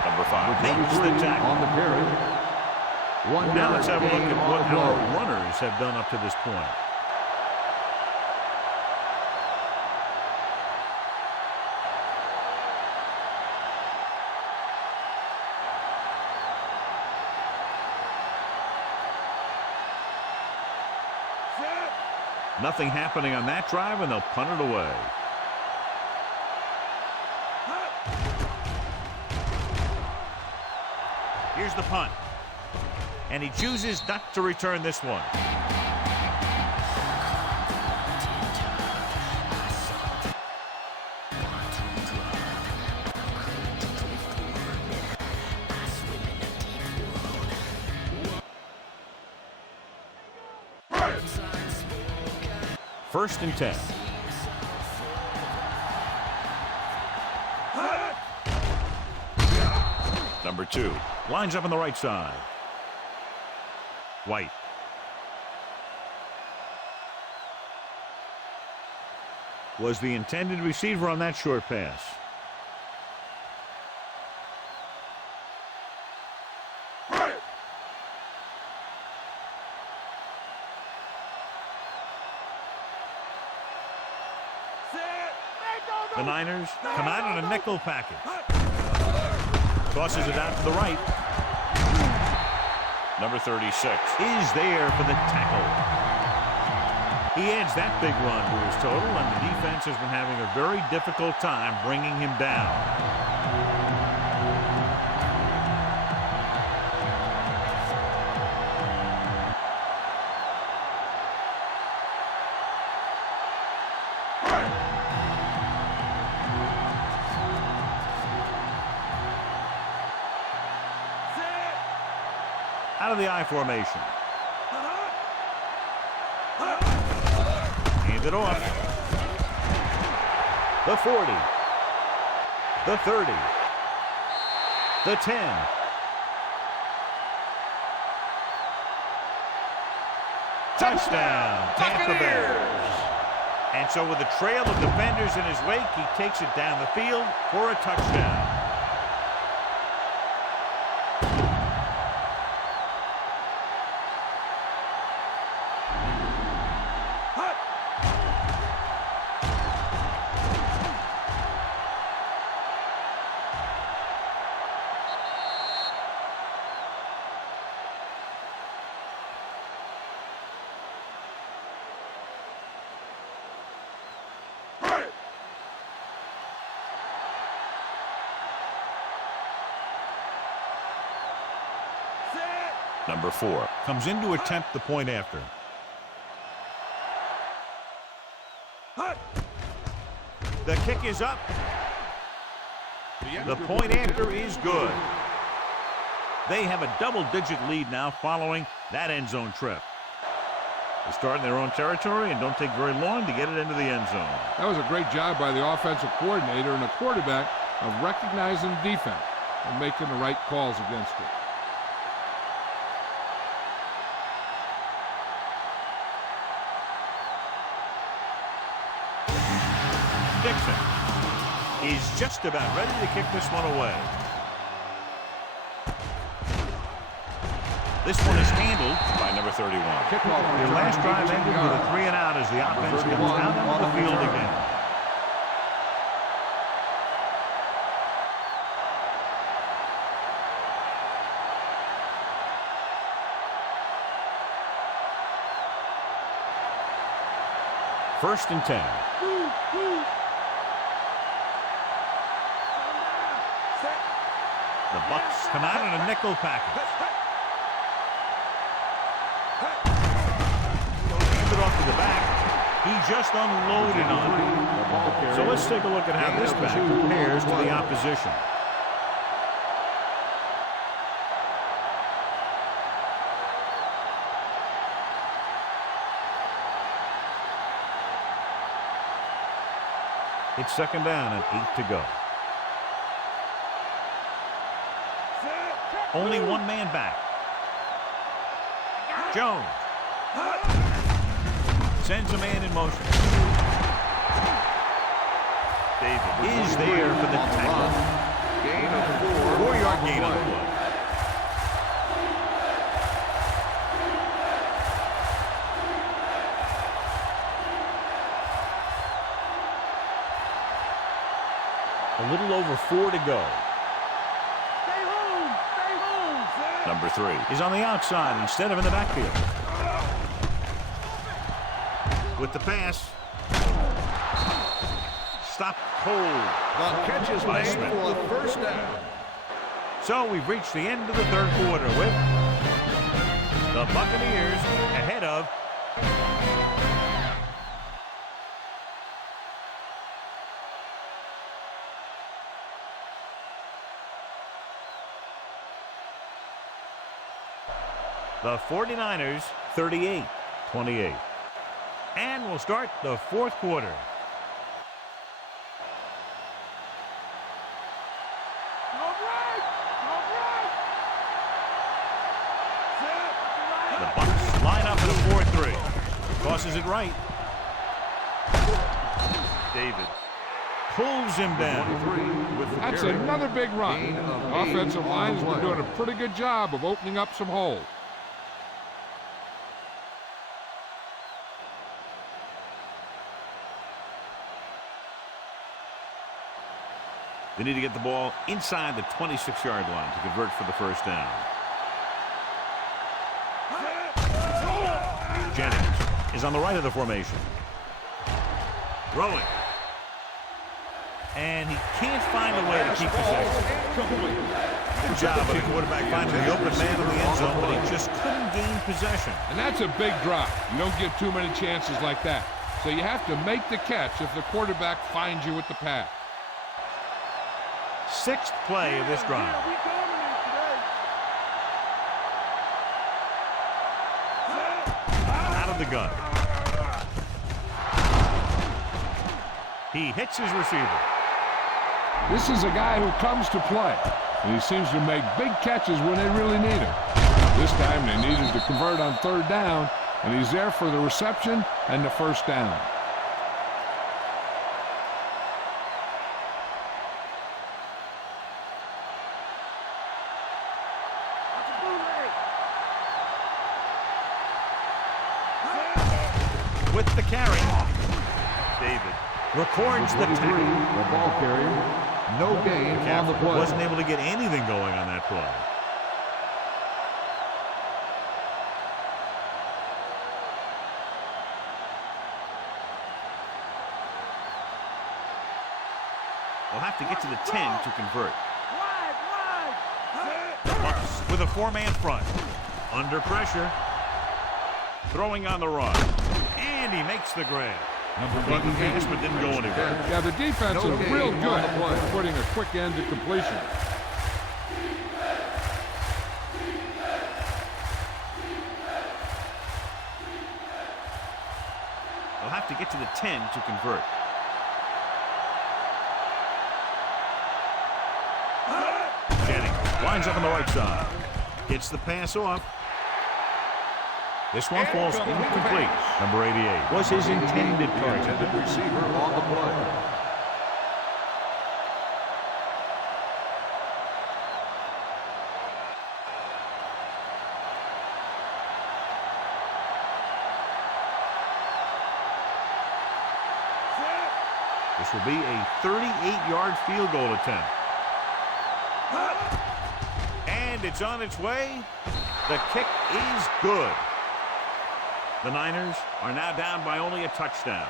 Number 5 makes the tackle. On the carry. Now let's have a look at what our runners have done up to this point. Nothing happening on that drive, and they'll punt it away. Here's the punt. And he chooses not to return this one. short. First and 10. Number 2 lines up on the right side. White. Was the intended receiver on that short pass. The Niners come out in a nickel package. Tosses it out to the right. Number 36 is there for the tackle. He adds that big run to his total, and the defense has been having a very difficult time bringing him down. Out of the I formation. Hand it off. The 40. The 30. The 10. Touchdown, Tampa Bears. And so with a trail of defenders in his wake, he takes it down the field for a touchdown. Number 4 comes in to attempt the point after. The kick is up. The point after is good. They have a double-digit lead now following that end zone trip. They start in their own territory and don't take very long to get it into the end zone. That was a great job by the offensive coordinator and the quarterback of recognizing the defense and making the right calls against it. Dixon is just about ready to kick this one away. This one is handled by number 31. Their last drive ended with a 3 and out as the offense comes out onto the field again. First and 10. The Bucs come out in a nickel package. Hand it off to the back. He just unloaded on it. So let's take a look at how this back compares to the opposition. It's second down and 8 to go. Only one man back. Jones sends a man in motion. David is there for the tackle. Gain of 4. 4-yard gain on the play. A little over 4 to go. Number 3 is on the outside instead of in the backfield. With the pass. Stopped cold. The catch is by made Smith. for a first down. So we've reached the end of the third quarter with the Buccaneers ahead of the 49ers 38. 28. And we'll start the fourth quarter. The Bucks line up in a 4-3. Tosses it right. David pulls him down. That's another big run. The offensive line has been doing a pretty good job of opening up some holes. They need to get the ball inside the 26-yard line to convert for the first down. Jennings is on the right of the formation. Throwing. And he can't find a way to keep possession. Good job of the quarterback finding the open man in the end zone, but he just couldn't gain possession. And that's a big drop. You don't get too many chances like that. So you have to make the catch if the quarterback finds you with the pass. Sixth play of this drive. Out of the gun. He hits his receiver. This is a guy who comes to play, and he seems to make big catches when they really need him. This time they needed to convert on third down, and he's there for the reception and the first down. With the carry, David records the tackle. The ball carrier, no gain on the play. Wasn't able to get anything going on that play. They'll have to get to the 10 to convert. The Bucks with a four-man front. Under pressure. Throwing on the run. And he makes the grab. Button pass, but didn't go anywhere. Yeah, the defense is real good at putting a quick end to completion. They'll have to get to the 10 to convert. Jennings lines up on the right side. Gets the pass off. This one falls incomplete. Number 88 was his intended target. Intended receiver on the play. This will be a 38-yard field goal attempt. And it's on its way. The kick is good. The Niners are now down by only a touchdown.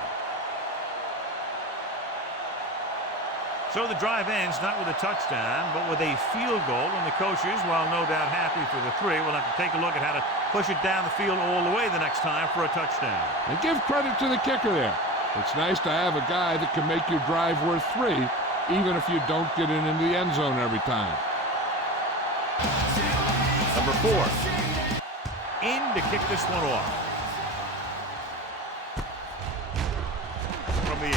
So the drive ends not with a touchdown, but with a field goal, and the coaches, while no doubt happy for the three, will have to take a look at how to push it down the field all the way the next time for a touchdown. And give credit to the kicker there. It's nice to have a guy that can make your drive worth three, even if you don't get it into the end zone every time. Number 4. In to kick this one off. From the 8.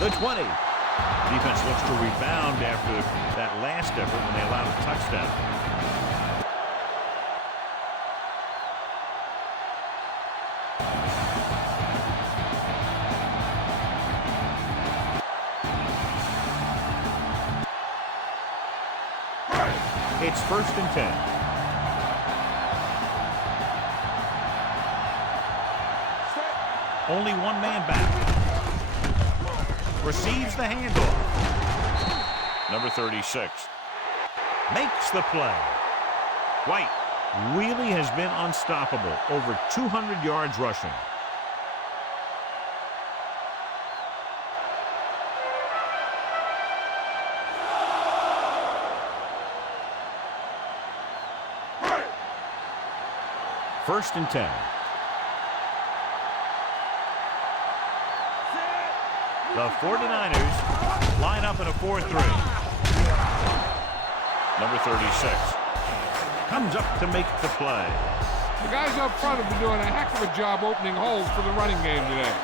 The 20. Defense looks to rebound after that last effort when they allowed a touchdown. It's 1st and 10. Only one man back. Receives the handoff. Number 36 makes the play. White really has been unstoppable. Over 200 yards rushing. First and 10. The 49ers line up in a 4-3. Number 36 comes up to make the play. The guys up front have been doing a heck of a job opening holes for the running game today.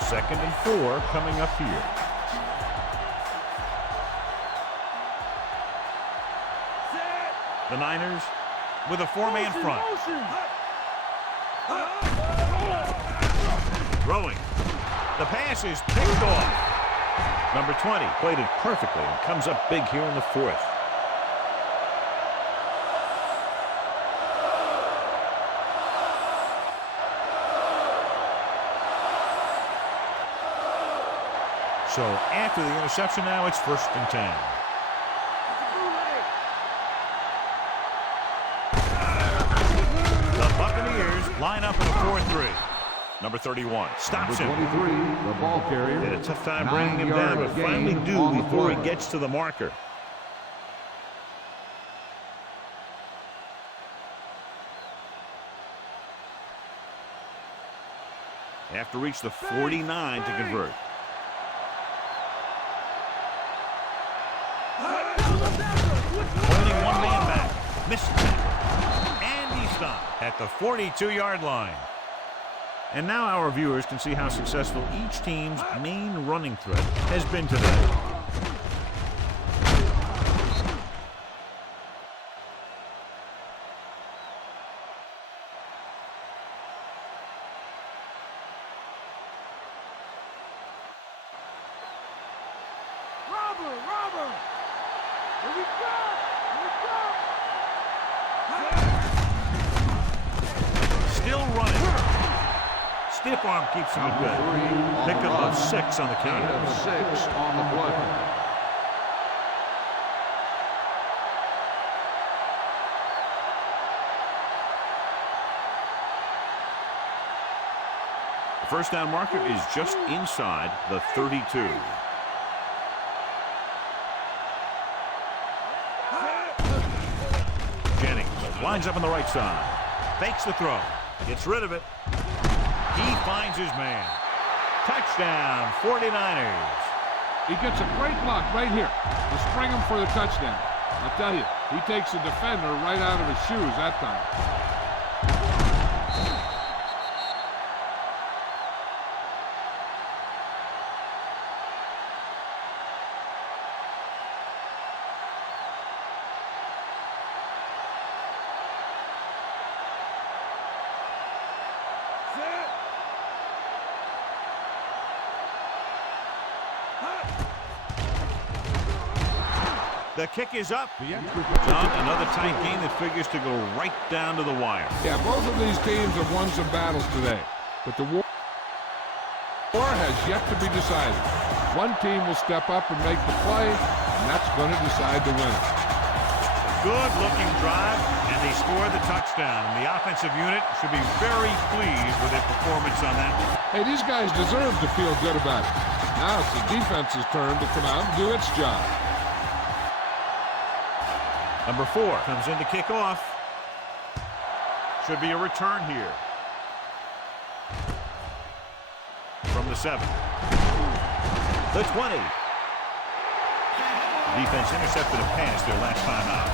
Second and 4 coming up here. The Niners with a four-man front. Throwing. The pass is picked off. Number 20 played it perfectly and comes up big here in the fourth. So after the interception now, it's 1st and 10. The Buccaneers line up in a 4-3. Number 31 stops him. Number 23, the ball carrier. Had a tough time bringing him down, but finally do before he gets to the marker. Have to reach the 49 to convert. Only one man back. Missed it. And he stopped at the 42-yard line. And now our viewers can see how successful each team's main running threat has been today. Still running. Stiff arm keeps him good. Pickup of 6 on the count. 6 on the play. The first down marker is just inside the 32. Jennings lines up on the right side. Fakes the throw. Gets rid of it. He finds his man. Touchdown, 49ers. He gets a great block right here to spring him for the touchdown. I'll tell you, he takes the defender right out of his shoes that time. The kick is up. John, another tight game that figures to go right down to the wire. Yeah, both of these teams have won some battles today, but the war has yet to be decided. One team will step up and make the play, and that's going to decide the winner. Good-looking drive, and they score the touchdown. And the offensive unit should be very pleased with their performance on that. Hey, these guys deserve to feel good about it. Now it's the defense's turn to come out and do its job. Number 4 comes in to kick off. Should be a return here. From the 7. The 20. Defense intercepted a pass their last time out.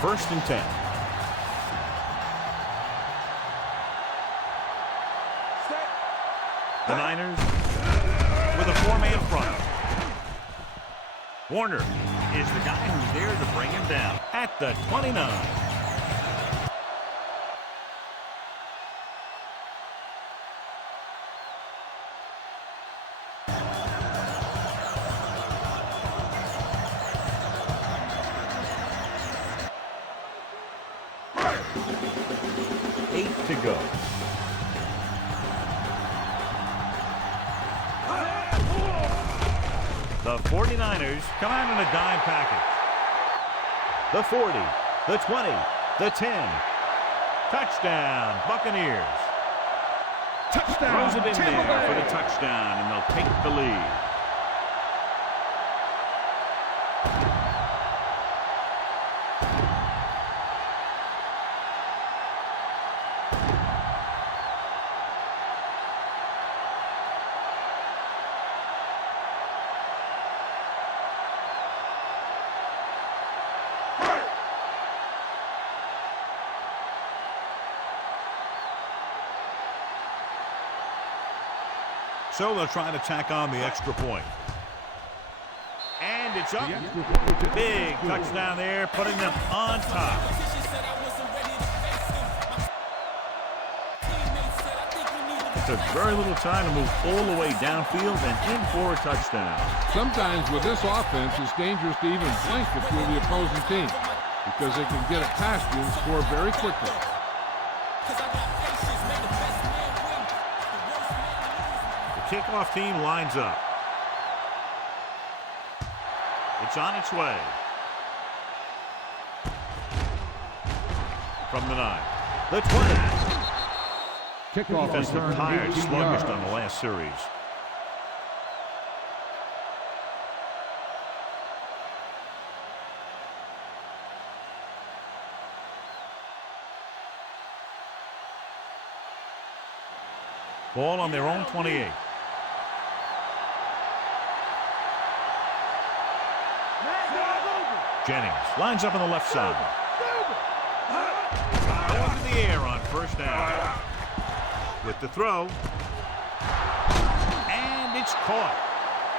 First and 10. The Niners with a 4-man front. Warner is the guy who's there to bring him down at the 29. To go. The 49ers come out in a dime package. The 40, the 20, the 10. Touchdown, Buccaneers. Throws it in there for the touchdown, and they'll take the lead. So they'll try to tack on the extra point. And it's up. Big touchdown there, putting them on top. It took very little time to move all the way downfield and in for a touchdown. Sometimes with this offense, it's dangerous to even blink if you're the opposing team because they can get it past you and score very quickly. Kickoff team lines up. It's on its way. From the 9. The 20. Kickoff Defensive return, tired, 18 sluggish yards. on the last series. Ball on their own 28. Jennings lines up on the left side. Going to the air on first down. With the throw. And it's caught.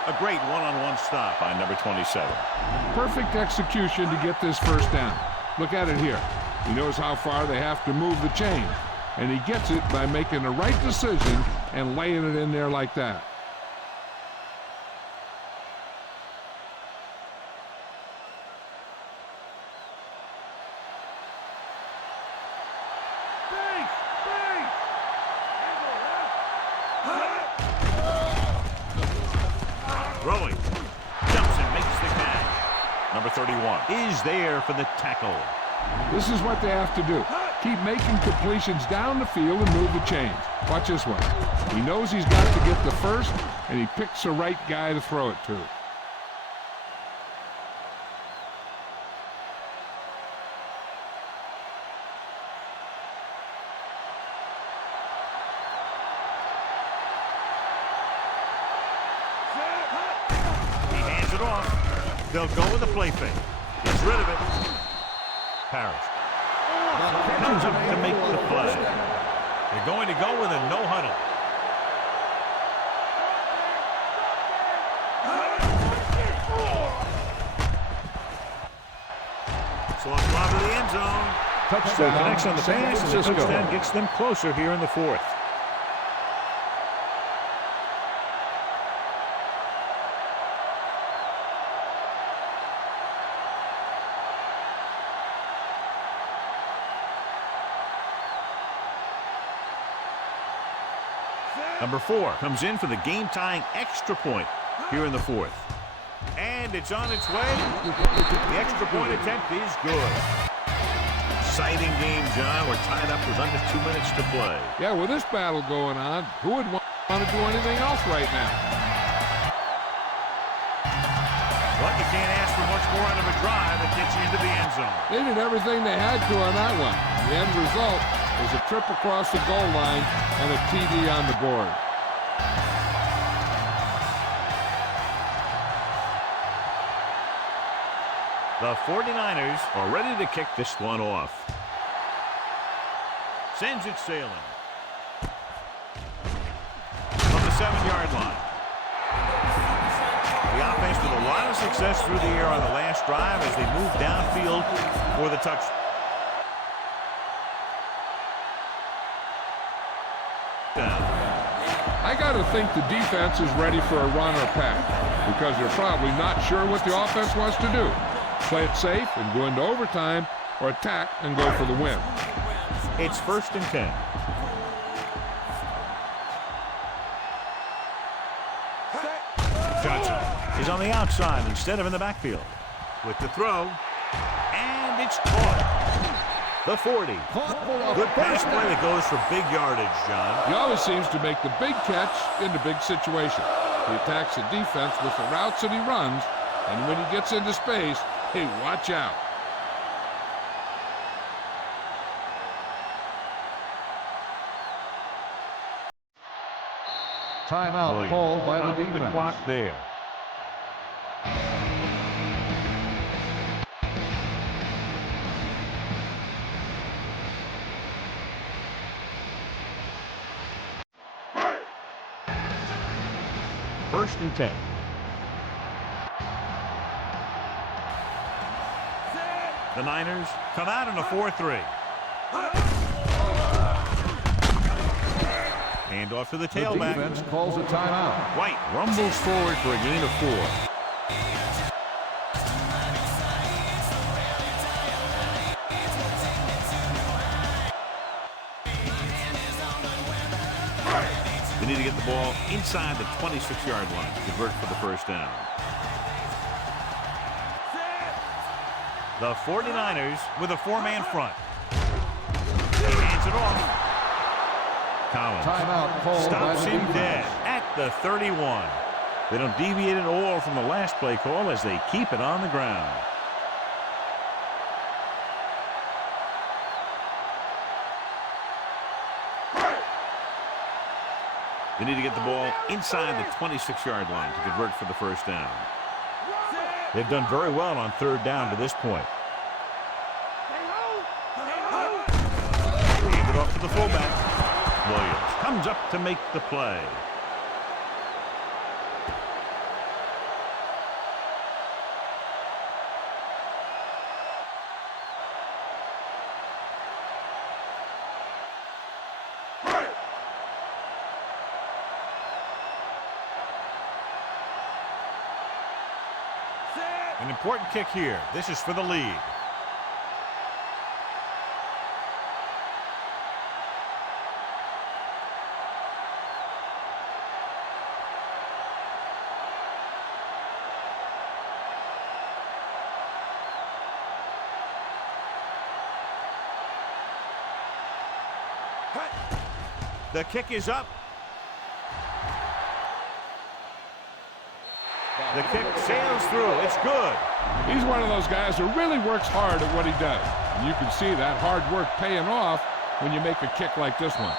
A great one-on-one stop by number 27. Perfect execution to get this first down. Look at it here. He knows how far they have to move the chain. And he gets it by making the right decision and laying it in there like that. Throwing. Jumps and makes the catch. Number 31 is there for the tackle. This is what they have to do. Keep making completions down the field and move the chains. Watch this one. He knows he's got to get the first, and he picks the right guy to throw it to. He hands it off. They'll go with a play fake. Gets rid of it. Parrish comes up to make the play. They're going to go with a no huddle. So on top of the end zone. Touchdown. Connects on the San pass, and the Francisco. touchdown gets them closer here in the 4th. Number 4 comes in for the game-tying extra point here in the 4th. And it's on its way. The extra point attempt is good. Exciting game, John. We're tied up with under 2 minutes to play. Yeah, with this battle going on, who would want to do anything else right now? But you can't ask for much more out of a drive that gets you into the end zone. They did everything they had to on that one. The end result is a trip across the goal line and a TD on the board. The 49ers are ready to kick this one off. Sends it sailing. From the 7-yard line. The offense with a lot of success through the air on the last drive as they move downfield for the touchdown. I got to think the defense is ready for a run or pass because they're probably not sure what the offense wants to do. Play it safe and go into overtime, or attack and go for the win. It's 1st and 10. Johnson is on the outside instead of in the backfield. With the throw, and it's caught. The 40. Good pass play that goes for big yardage, John. He always seems to make the big catch in the big situation. He attacks the defense with the routes that he runs, and when he gets into space, hey, watch out. Timeout called by the defense. The clock there. First and 10. The Niners come out in a 4-3. Hand off to the tailback. The defense calls a timeout. White rumbles forward for a gain of 4. They need to get the ball inside the 26-yard line to convert for the first down. The 49ers with a 4-man front. He hands it off. Collins Timeout called by stops the him defense. dead at the 31. They don't deviate at all from the last play call as they keep it on the ground. They need to get the ball inside the 26-yard line to convert for the first down. They've done very well on third down to this point. Hand it off to the fullback. Williams comes up to make the play. An important kick here. This is for the lead. The kick is up. The kick sails through. It's good. He's one of those guys who really works hard at what he does. And you can see that hard work paying off when you make a kick like this one.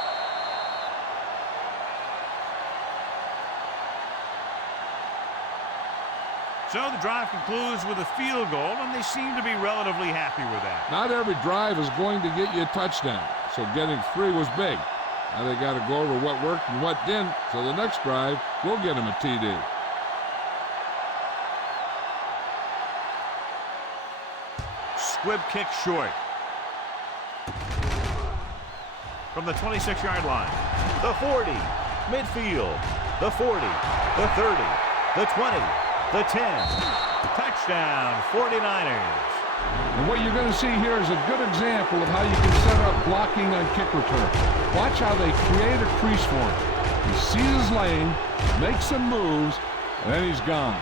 So the drive concludes with a field goal, and they seem to be relatively happy with that. Not every drive is going to get you a touchdown, so getting 3 was big. Now they got to go over what worked and what didn't, so the next drive will get him a TD. Squib kick short. From the 26-yard line. The 40. Midfield. The 40. The 30. The 20. The 10. Touchdown, 49ers. And what you're going to see here is a good example of how you can set up blocking on kick return. Watch how they create a crease for him. He sees his lane, makes some moves, and then he's gone.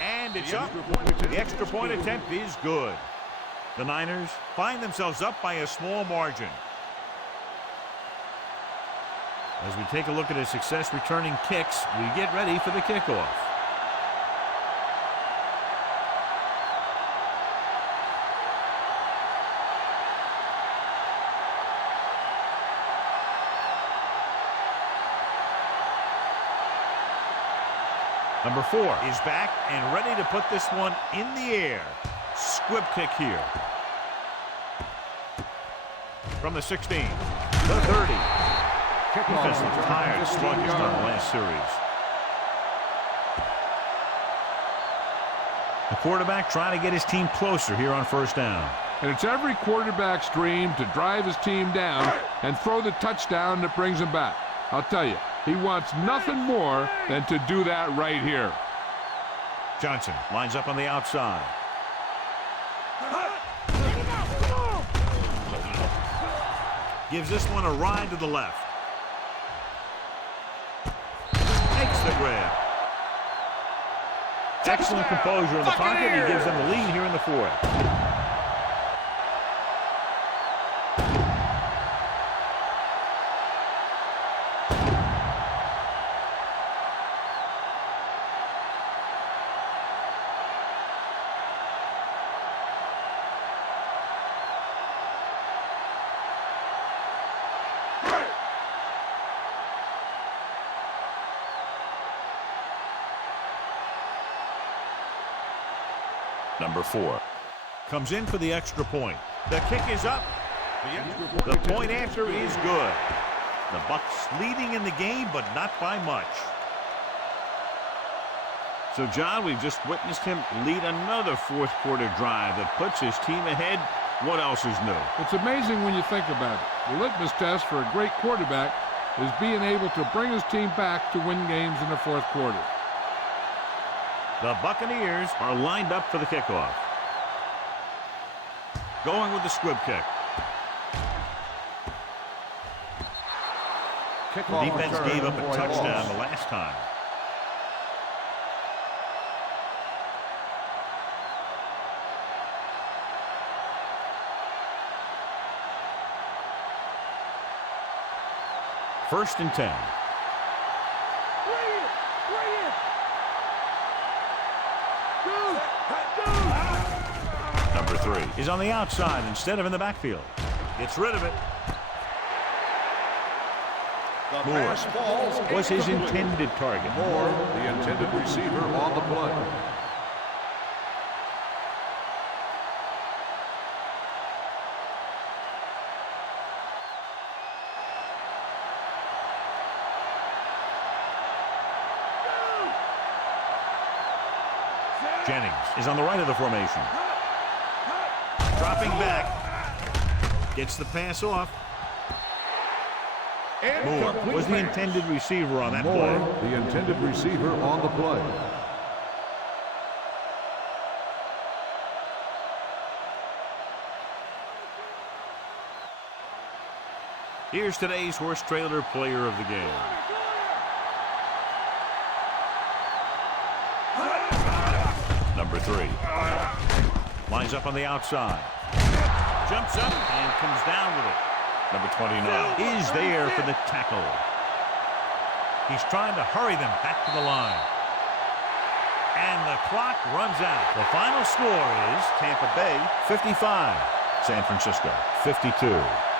And it's up. The extra point attempt is good. The Niners find themselves up by a small margin. As we take a look at his success returning kicks, we get ready for the kickoff. Number 4 is back and ready to put this one in the air. Squib kick here. From the 16, the 30. Defense looks tired, sluggish on the last series. The quarterback trying to get his team closer here on first down. And it's every quarterback's dream to drive his team down and throw the touchdown that brings him back. I'll tell you, he wants nothing more than to do that right here. Johnson lines up on the outside. Gives this one a ride to the left. Makes the grab. Excellent composure in the pocket. He gives them the lead here in the fourth. Number 4 comes in for the extra point. The kick is up. The point after is good. The Bucs leading in the game, but not by much. So, John, we've just witnessed him lead another fourth quarter drive that puts his team ahead. What else is new? It's amazing when you think about it. The litmus test for a great quarterback is being able to bring his team back to win games in the fourth quarter. The Buccaneers are lined up for the kickoff. Going with the squib kick. The defense gave up a touchdown the last time. First and 10. Number 3 is on the outside instead of in the backfield. Gets rid of it. Moore was his intended target. Moore, the intended receiver on the play. Jennings is on the right of the formation. Dropping back. Gets the pass off. Moore was the intended receiver on that play. Moore, the intended receiver on the play. Here's today's horse trailer player of the game. Number 3. Lines up on the outside. Jumps up and comes down with it. Number 29 is there for the tackle. He's trying to hurry them back to the line. And the clock runs out. The final score is Tampa Bay 55, San Francisco 52.